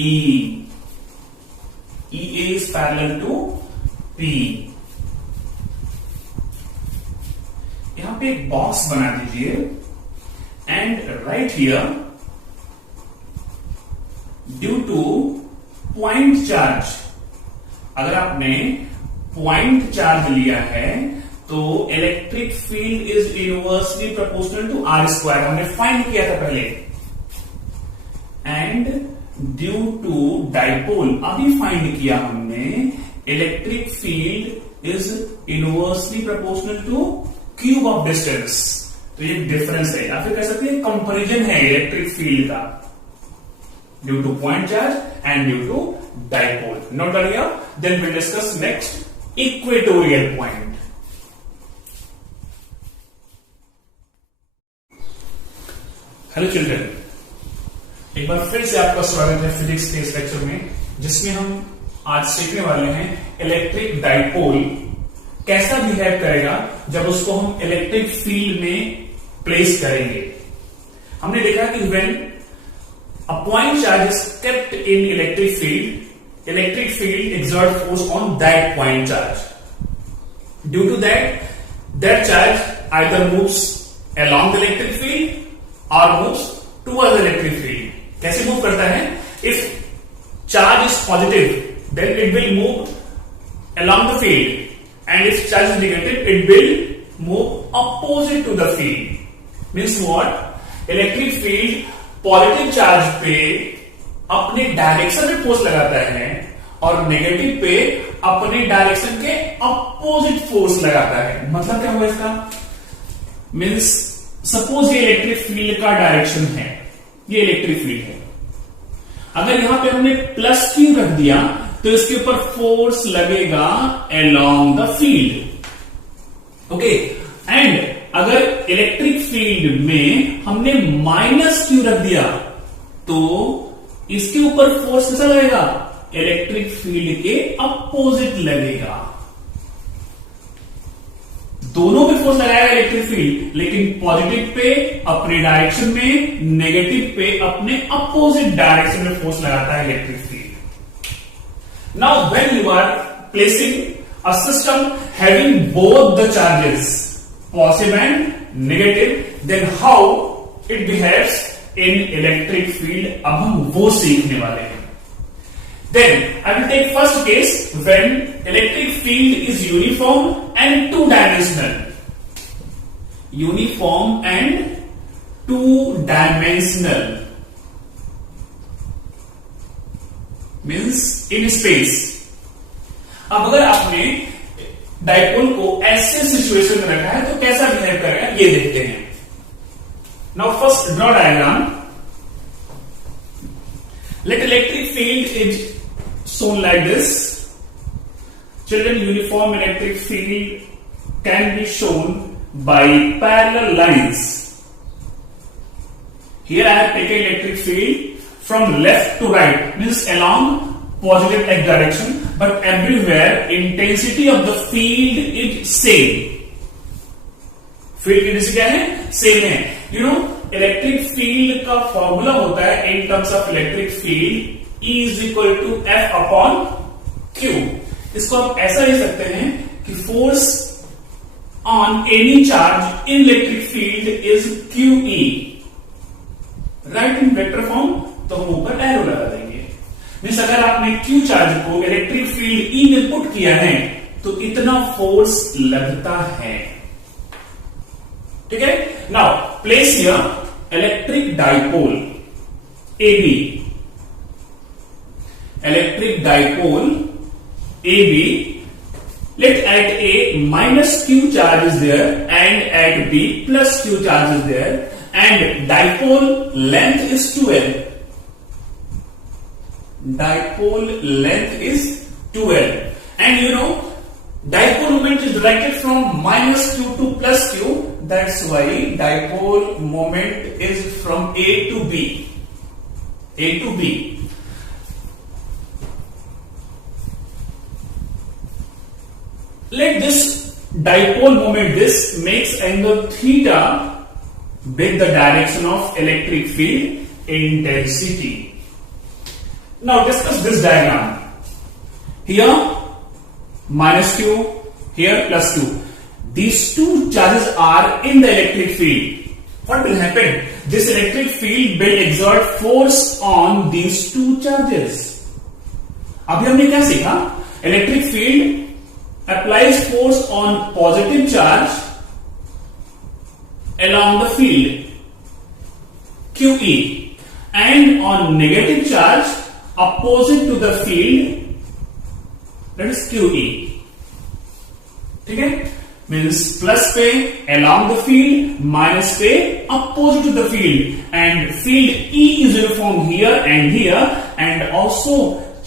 EA is parallel to P। यहां पे एक बॉक्स बना दीजिए and right here due to point charge. अगर आपने पॉइंट चार्ज लिया है तो electric field is inversely proportional to R square, हमने फाइंड किया था पहले। एंड ड्यू टू डाइपोल, अभी फाइंड किया हमने, electric field is inversely proportional to cube of distance. तो ये डिफरेंस है, या फिर कह सकते हैं कंपैरिजन है इलेक्ट्रिक फील्ड का, due to point charge and due to dipole. Note down here, then will discuss next equatorial point. Hello children, एक बार फिर से आपका स्वागत है फिजिक्स के इस लेक्चर में, जिसमें हम आज सीखने वाले हैं इलेक्ट्रिक डाइपोल कैसा बिहेव करेगा जब उसको हम इलेक्ट्रिक फील्ड में प्लेस करेंगे। हमने देखा कि when a point charge is kept in electric field exert force on that point charge. Due to that charge either moves along the electric field or moves towards the electric field. कैसे मूव करता है? If charge is positive, then it will move along the field, and if charge is negative, it will move opposite to the field. Means what? Electric field positive charge पे अपने डायरेक्शन में force लगाता है और नेगेटिव पे अपने डायरेक्शन के अपोजिट फोर्स लगाता है। मतलब क्या हुआ इसका? मीन्स सपोज ये इलेक्ट्रिक फील्ड का डायरेक्शन है, ये इलेक्ट्रिक फील्ड है। अगर यहां पे हमने प्लस क्यू रख दिया तो इसके ऊपर फोर्स लगेगा along the field. Okay, and अगर इलेक्ट्रिक फील्ड में हमने माइनस क्यू रख दिया तो इसके ऊपर फोर्स कैसा लगेगा? इलेक्ट्रिक फील्ड के अपोजिट लगेगा। दोनों पे फोर्स लगाएगा इलेक्ट्रिक फील्ड, लेकिन पॉजिटिव पे अपने डायरेक्शन में, नेगेटिव पे अपने अपोजिट डायरेक्शन में फोर्स लगाता है electric field. Now when you are placing a system having both the charges, positive and negative, then how it behaves in electric field, अब हम वो सीखने वाले हैं। Then I will take first case when electric field is uniform and two-dimensional. Uniform and two-dimensional means in space. अब अगर आपने डाइपोल को ऐसे सिचुएशन में रखा है तो कैसा बिहेव करेगा ये देखते हैं। Now first draw diagram. Let electric field is shown like this. Children, uniform electric field can be shown by parallel lines. Here I have taken electric field from left to right, means along positive x direction, but everywhere intensity of the field is same. Field intensity क्या है? Same है। You know, electric field का formula होता है in terms of electric field E is equal to F upon Q. इसको आप ऐसा लिख सकते हैं कि force on any charge in electric field is QE। Right in vector form तो हम ऊपर एरो लगा देंगे। मीन्स अगर आपने Q चार्ज को इलेक्ट्रिक फील्ड E में पुट किया है तो इतना फोर्स लगता है। ठीक है। Now place here electric dipole AB। Electric dipole AB, let at A minus Q charge is there and at B plus Q charge is there, and dipole length is 2L. Dipole length is 2L, and you know dipole moment is directed from minus Q to plus Q. That's why dipole moment is from A to B. A to B. Let this dipole moment, this makes angle theta with the direction of electric field intensity. Now discuss this diagram. Here minus Q, here plus Q. These two charges are in the electric field. What will happen? This electric field will exert force on these two charges. अभी हमने क्या सीखा? Electric field applies force on positive charge along the field QE and on negative charge opposite to the field, that is QE. ठीक है। Means plus पे along the field, minus पे opposite to the field, and field E is uniform here and also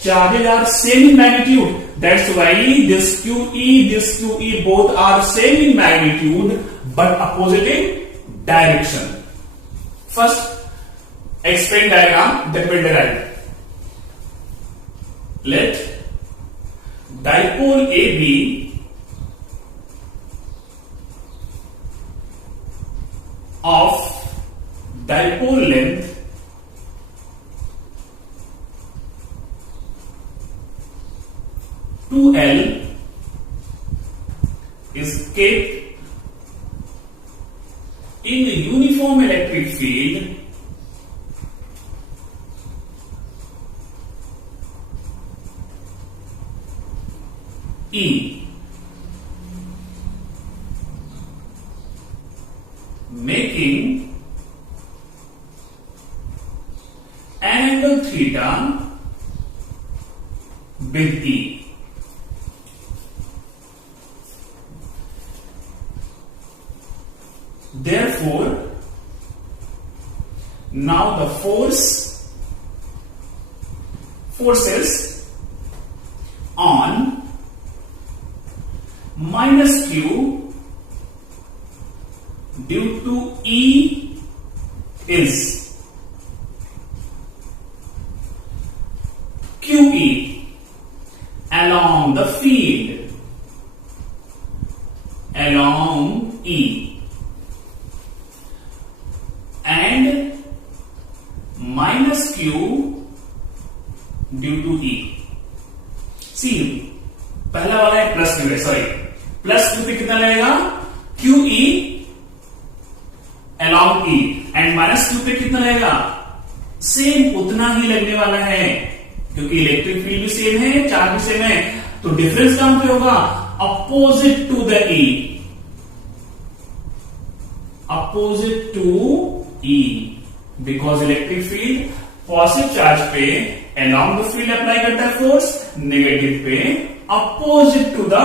charges are same in magnitude. That's why this QE both are same in magnitude but opposite in direction. First, explain diagram, then we'll derive. Let dipole AB of dipole length L is kept in the uniform electric field E, making an angle theta with E. Therefore, now the forces on minus Q due to E is QE along the field along E and minus Q due to E. See, पहला वाला है plus Q, sorry plus Q पे कितना लगेगा, Q E along E and minus Q पे कितना लगेगा, सेम उतना ही लगने वाला है क्योंकि इलेक्ट्रिक फील्ड भी सेम है, चार्ज भी सेम है, तो डिफरेंस कहां पे होगा, opposite to the E, opposite to E, because electric field positive charge पे along द फील्ड अप्लाई करता है फोर्स, नेगेटिव पे opposite to the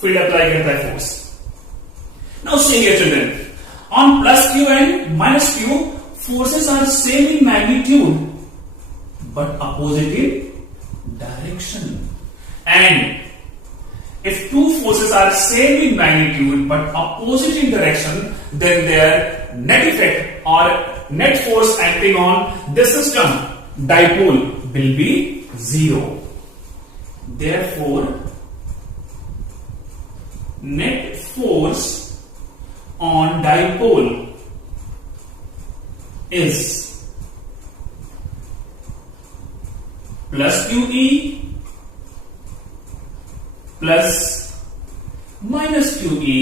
field apply करता है force. Now see here children, on plus q and minus q forces are same in magnitude but opposite in direction, and if two forces are same in magnitude but opposite in direction, then their net effect or net force acting on this system dipole will be zero. Therefore net force on dipole is plus QE plus minus QE,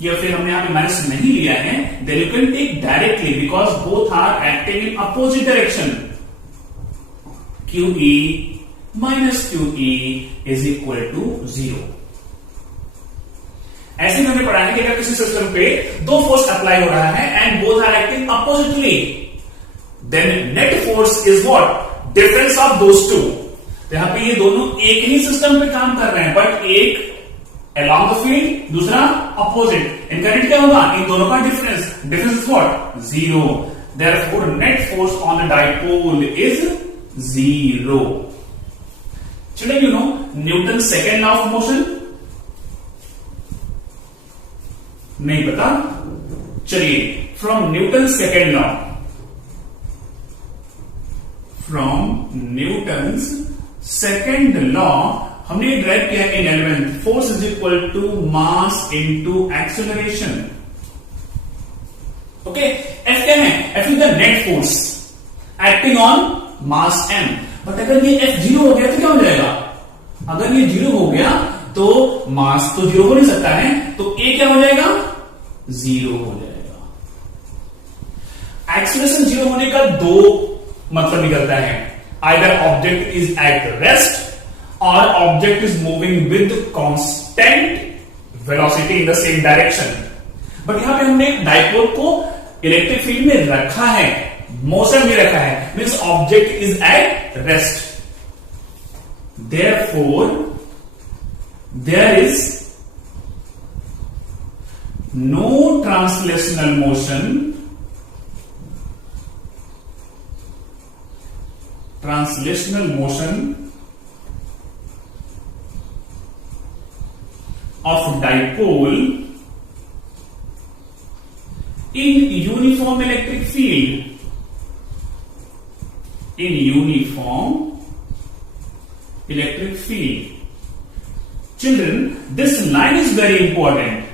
या फिर हमने यहां पे माइनस नहीं लिया है, then you can take directly because both are acting in opposite direction. QE minus QE is equal to 0. ऐसे ही हमने पढ़ा है कि अगर किसी सिस्टम पे दो फोर्स अप्लाई हो रहा है and both are acting oppositely, then net force is what, difference of those two. यहां पे ये दोनों एक ही सिस्टम पे काम कर रहे हैं बट एक along द फील्ड, दूसरा अपोजिट. इनका नेट क्या होगा, इन दोनों का difference, difference is what, 0. Therefore net force on the dipole is 0. चलिए, you know Newton second law of motion, नहीं पता, चलिए from Newton second law, from Newton second law हमने ड्राइव किया in element, force is equal to mass into acceleration. Okay, F क्या है, F is the net force acting on mass m. But अगर ये एफ 0 हो गया तो क्या हो जाएगा, अगर ये 0 हो गया तो मास तो 0 हो नहीं सकता है, तो ए क्या हो जाएगा, 0 हो जाएगा. एक्सेलरेशन 0 होने का दो मतलब निकलता है, either object is at rest और object is moving with constant velocity in the same direction. But यहां पे हमने डाइपोल को इलेक्ट्रिक फील्ड में रखा है, मोशन में रखा है, means object is at rest. Therefore there is no translational motion, translational motion of dipole in uniform electric field, in uniform electric field. Children, this line is very important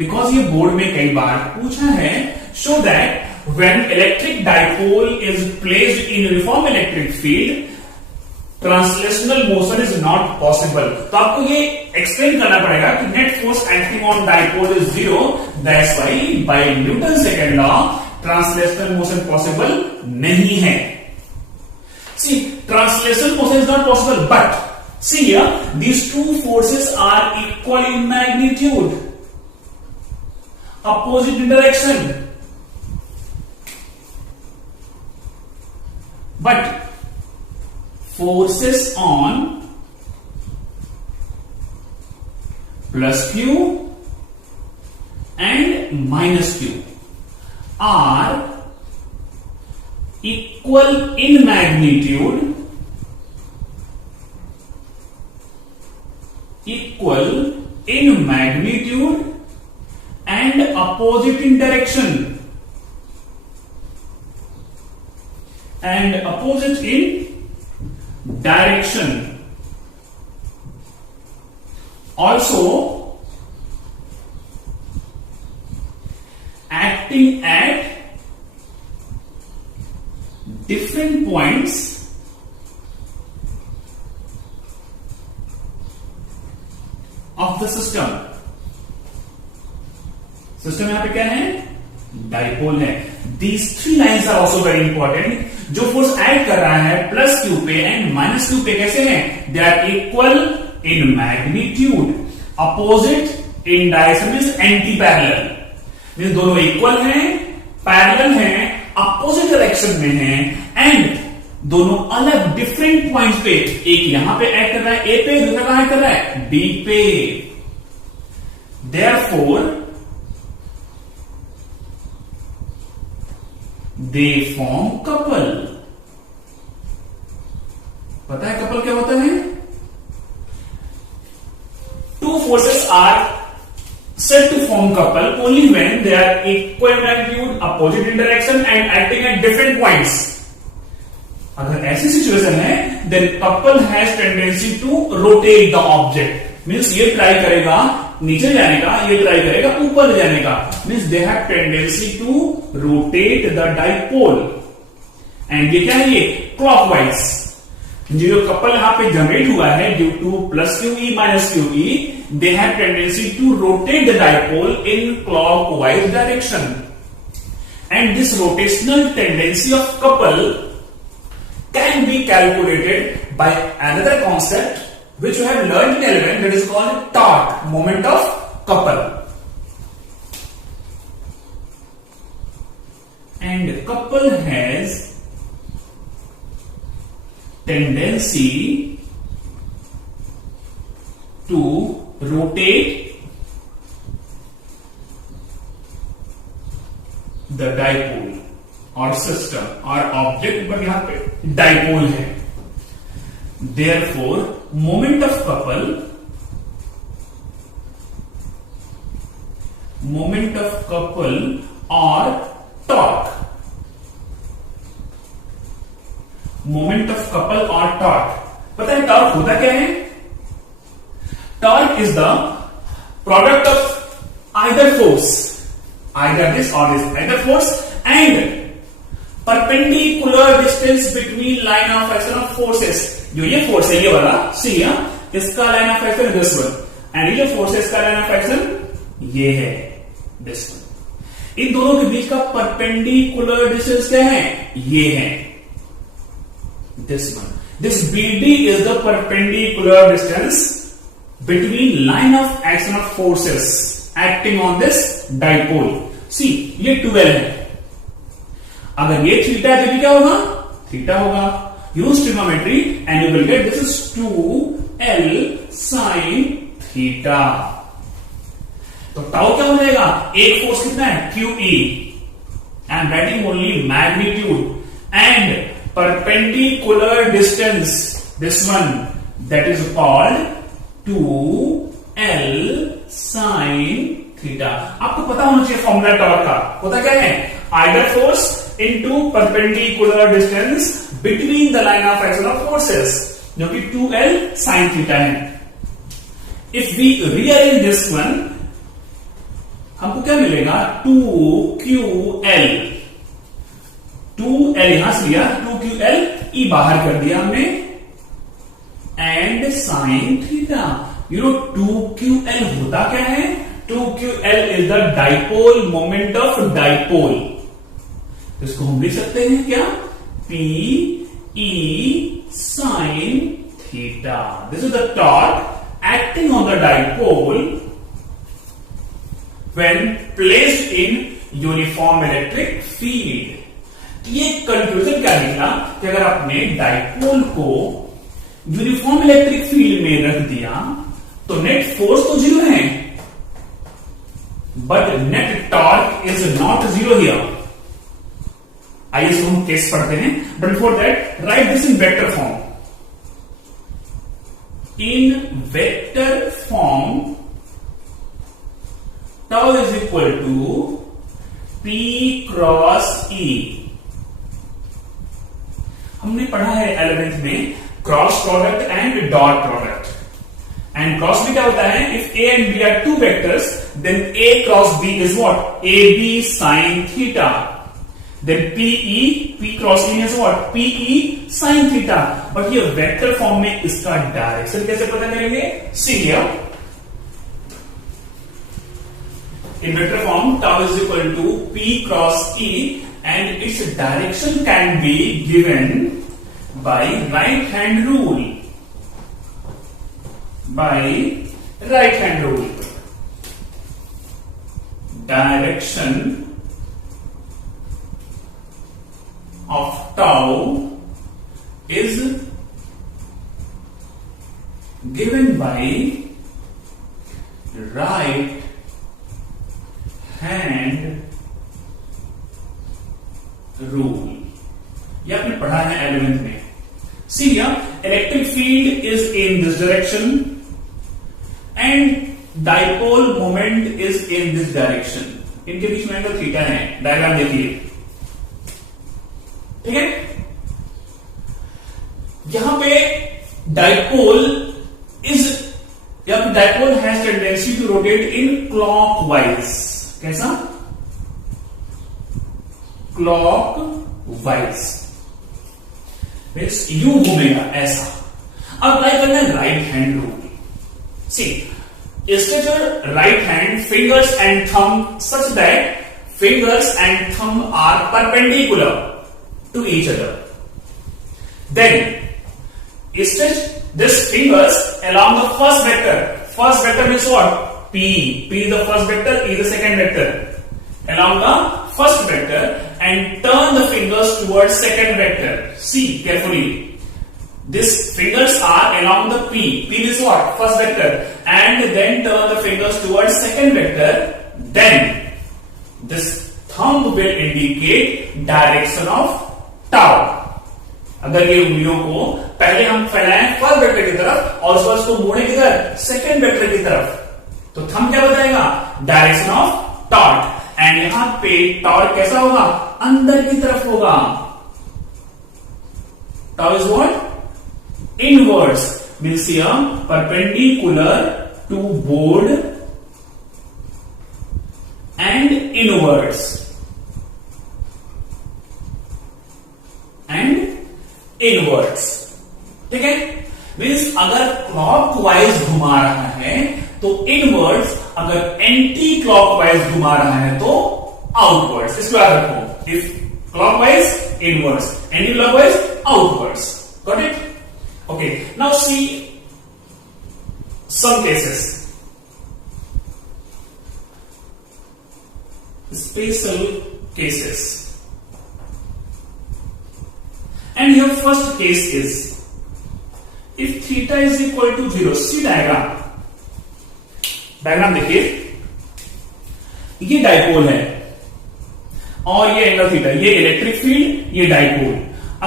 because ये बोर्ड में कई बार पूछा है, show that when electric dipole is placed in uniform electric field, translational motion is not possible. तो आपको ये एक्सप्लेन करना पड़ेगा कि net force acting on dipole is 0. That's why by Newton's second law translational motion possible नहीं है. See, translational motion is not possible, but see here, these two forces are equal in magnitude, opposite in direction, but forces on plus q and minus q are equal in magnitude, equal in magnitude and opposite in direction, and opposite in direction. Also acting at different points of the system. System यहां पे क्या है? डाइपोल है. These three lines are also very important. जो force add कर रहा है plus Q पे एंड माइनस क्यू पे कैसे हैं? They are equal in magnitude, opposite in direction means anti parallel. Means दोनों इक्वल हैं, पैरेलल हैं, अपोजिट डायरेक्शन में हैं एंड दोनों अलग डिफरेंट पॉइंट्स पे. एक यहां पे ऐड कर रहा है ए पे, दूसरा कहां ऐड कर रहा है? डी पे. Therefore they form couple. पता है कपल क्या होता है? Two forces are said to form couple only when they are equal in magnitude, opposite in direction and acting at different points. अगर ऐसी सिचुएशन है then couple has tendency to rotate the object. Means ये ट्राई करेगा नीचे जाने का, ये ट्राई करेगा ऊपर जाने का. Means they have tendency to rotate the dipole. एंड ये क्या है? ये क्लॉकवाइज. जो कपल यहां पे जनरेट हुआ है due to plus Q E minus Q E, they have tendency to rotate the dipole in clockwise direction. And this rotational tendency of couple can be calculated by another concept which you have learned in 11, that is called torque, moment of couple. And couple has tendency to rotate the dipole or system or object, but यहां पे dipole है. Therefore, moment of couple or torque. Moment of couple or torque. पता है टॉर्क होता क्या है? Torque is the product of either force, either this और this, either force and perpendicular distance between line of action of forces. जो ये फोर्स है ये वाला सी, इसका line of action this one and ये जो फोर्स है इसका लाइन ऑफ एक्शन ये है दिस वन. इन दोनों के बीच का परपेंडिकुलर डिस्टेंस क्या है? ये है this one. This BD is the perpendicular distance between line of action of forces acting on this dipole. See ये 12 है. अगर ये थीटा है तो क्या होगा? थीटा होगा. Use trigonometry and you will get this is 2L sin theta. तो टाउ क्या हो जाएगा? एक फोर्स कितना है? QE. I am writing only magnitude and perpendicular distance. This one that is called 2L sin theta. आपको पता होना चाहिए फॉर्मूला टॉर्क का. होता क्या है? Either force into perpendicular distance between the line of action of forces, जो कि 2L sin theta है. If we rearrange this one, हमको क्या मिलेगा? 2QL. 2L यहां से लिया, 2QL E बाहर कर दिया हमने and sin theta. You know 2QL होता क्या है? 2QL is the dipole moment of dipole. इसको हम लिख सकते हैं क्या? PE sin theta. This is the torque acting on the dipole when placed in uniform electric field. ये कंक्लूजन क्या निकला कि अगर आपने डाइपोल को यूनिफॉर्म इलेक्ट्रिक फील्ड में रख दिया तो नेट फोर्स तो जीरो है, but net torque is not zero here. आइए इसको हम केस पढ़ते हैं, but before that write this in vector form. In vector form tau is equal to P cross E. हमने पढ़ा है 11th में cross product and dot product, and cross B क्या होता है? If A and B are two vectors then A cross B is what? A B sine theta. Then PE, P cross E is what? PE sine theta. But ये vector form में इसका direction कैसे पता करेंगे? See here in vector form tau is equal to p cross e and its direction can be given by right hand rule. By right hand rule, direction of tau is given by right hand rule. ये आपने पढ़ा है 11th में. See electric field is in this direction and dipole moment is in this direction. इनके बीच में angle theta है. डायग्राम देखिए, ठीक है. यहां पे डाइपोल इज या dipole has tendency to rotate in clockwise. कैसा? क्लॉकवाइज मीन्स यू घूमेगा ऐसा. अब ट्राई करना है right hand rule. See stretch your right hand fingers and thumb such that fingers and thumb are perpendicular to each other. Then stretch this fingers along the first vector. First vector means what? P. P is the first vector, E is the second vector. Along the first vector and turn the fingers towards second vector. See carefully. These fingers are along the P. P is what? First vector. And then turn the fingers towards second vector. Then this thumb will indicate direction of tau. अगर ये उंगलियों को पहले हम फैलाएं first vector की तरफ और उसको मोड़े किधर? सेकंड वेक्टर की तरफ, तो थंब क्या बताएगा? Direction of torque. एंड यहां पे टॉर्क कैसा होगा? अंदर की तरफ होगा. Tau is what? Inwards means perpendicular to board and inwards and inwards. ठीक है. मीन्स अगर क्लॉकवाइज घुमा रहा है तो इनवर्ड्स, अगर एंटी क्लॉकवाइज घुमा रहा है तो आउटवर्ड्स. इसको याद रखो. If clockwise inwards, anti clockwise outwards. Got it? Okay. Now see some cases. Special cases. And your first case is if theta is equal to 0. See diagram. Diagram देखिए, ये डाइपोल है और ये एंगल थीटा. ये इलेक्ट्रिक फील्ड, ये डाइपोल.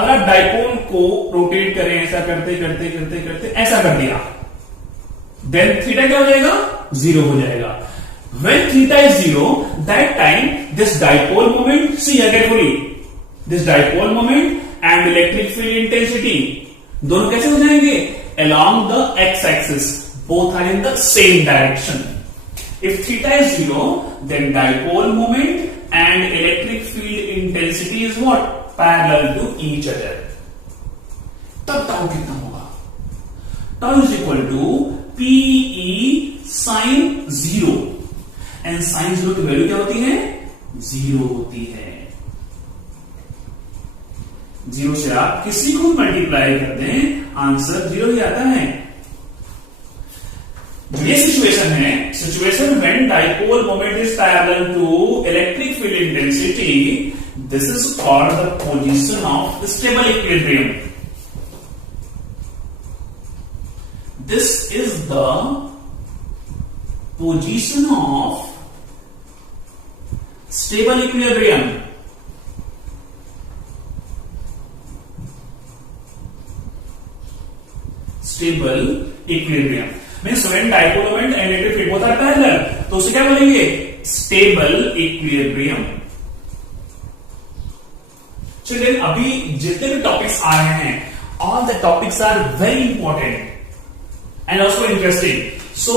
अगर डाइपोल को रोटेट करें ऐसा करते करते करते करते ऐसा कर दिया, देन थीटा क्या हो जाएगा? 0 हो जाएगा. When theta is 0, that time this dipole moment, see here carefully, this dipole moment and electric field intensity दोनों कैसे हो जाएंगे? Along the x-axis. Both are in the same direction. If theta is 0, then dipole moment and electric field intensity is what? Parallel to each other. तब tau कितना होगा? Tau is equal to PE sin 0. And sin 0 की value क्या होती है? 0 होती है. 0 से आप किसी को मल्टीप्लाई कर दें, आंसर 0 ही आता है. ये सिचुएशन है, situation when dipole moment is parallel to electric field intensity. This is called the position of stable equilibrium. This is the position of stable equilibrium. Stable equilibrium means when dipole moment and electric field both are parallel, तो उसे क्या बोलेंगे? Stable equilibrium. चलिए, अभी जितने भी topics आ रहे हैं, all the topics are very important and also interesting. So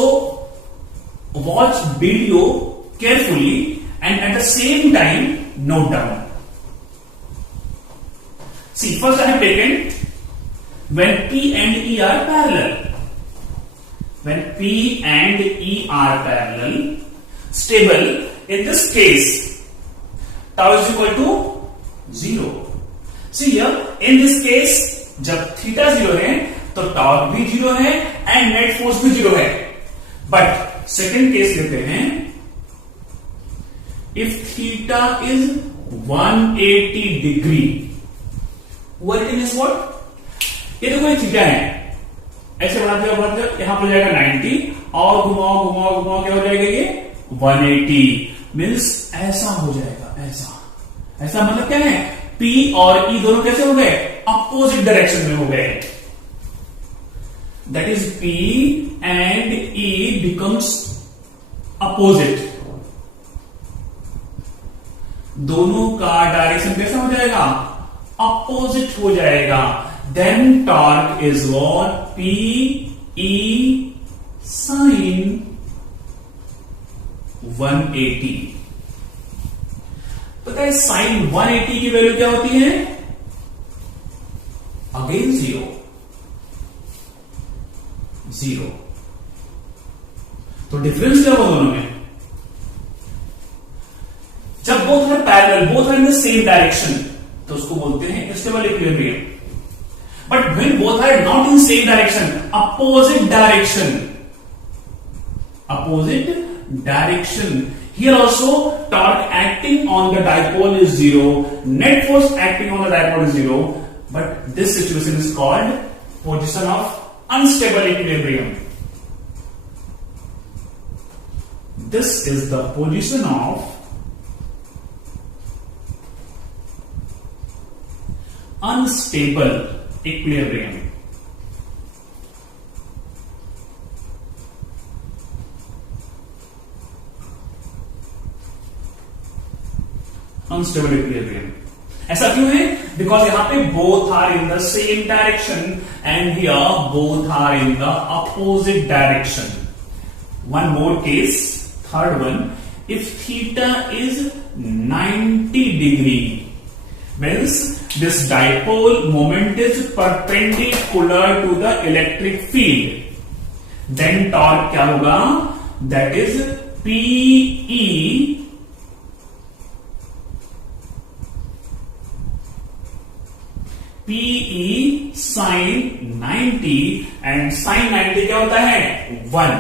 watch video carefully and at the same time note down. See, first I have taken when P and E are parallel. When P and E are parallel, stable, in this case, tau is equal to 0. See here, in this case, जब थीटा 0 है, तो टॉर्क भी 0 है and net force भी 0 है. But second case लेते हैं. If theta is 180 डिग्री, 180 means what? ये देखो ये थीटा है, ऐसे बढ़ाते बढ़ाते यहां पर जाएगा 90 और घुमाओ घुमाओ घुमाओ क्या हो जाएगा ये 180 मीन्स ऐसा हो जाएगा. ऐसा ऐसा मतलब क्या है? P और E दोनों कैसे हो गए? अपोजिट डायरेक्शन में हो गए. That is P and E becomes opposite. दोनों का डायरेक्शन कैसा हो जाएगा? अपोजिट हो जाएगा. Then torque is what? P E sin 180. पता है sin 180 की वैल्यू क्या होती है? अगेन 0. तो डिफरेंस क्या होगा दोनों में? जब both are parallel, both are in the same direction, तो उसको बोलते हैं stable equilibrium. But when both are not in same direction, opposite direction. Here also torque acting on the dipole is 0, net force acting on the dipole is 0. But this situation is called position of unstable equilibrium. This is the position of unstable equilibrium. Unstable equilibrium. ऐसा क्यों है? Because यहां पे both are in the same direction and here both are in the opposite direction. One more case, third one. If theta is 90 degree means this dipole moment is perpendicular to the electric field. Then torque क्या होगा? That is PE sin 90 and sin 90 क्या होता है? 1.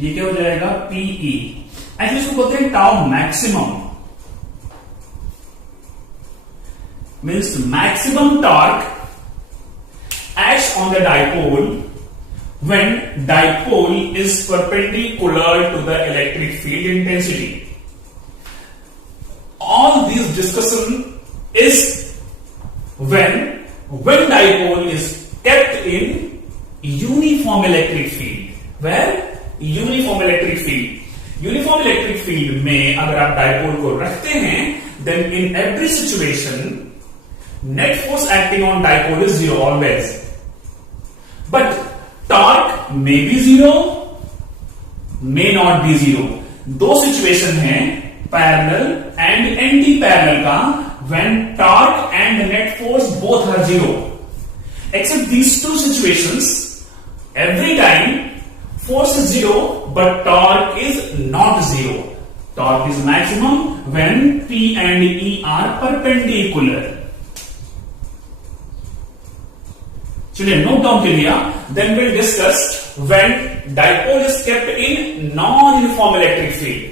ये क्या हो जाएगा? PE. ऐसे इसको बोलते हैं tau maximum. Means maximum torque acts on the dipole when dipole is perpendicular to the electric field intensity. All this discussion is when dipole is kept in uniform electric field. Where? Uniform electric field. Uniform electric field में अगर आप dipole को रखते हैं, then in every situation net force acting on dipole is 0 always. But torque may be 0, may not be 0. दो सिचुएशन है parallel and anti parallel का, when torque and net force both are 0. Except these two situations, every time force is 0 but torque is not 0. Torque is maximum when P and E are perpendicular. चलिए note down कर लिया. Then will discuss when dipole is kept in non uniform electric field.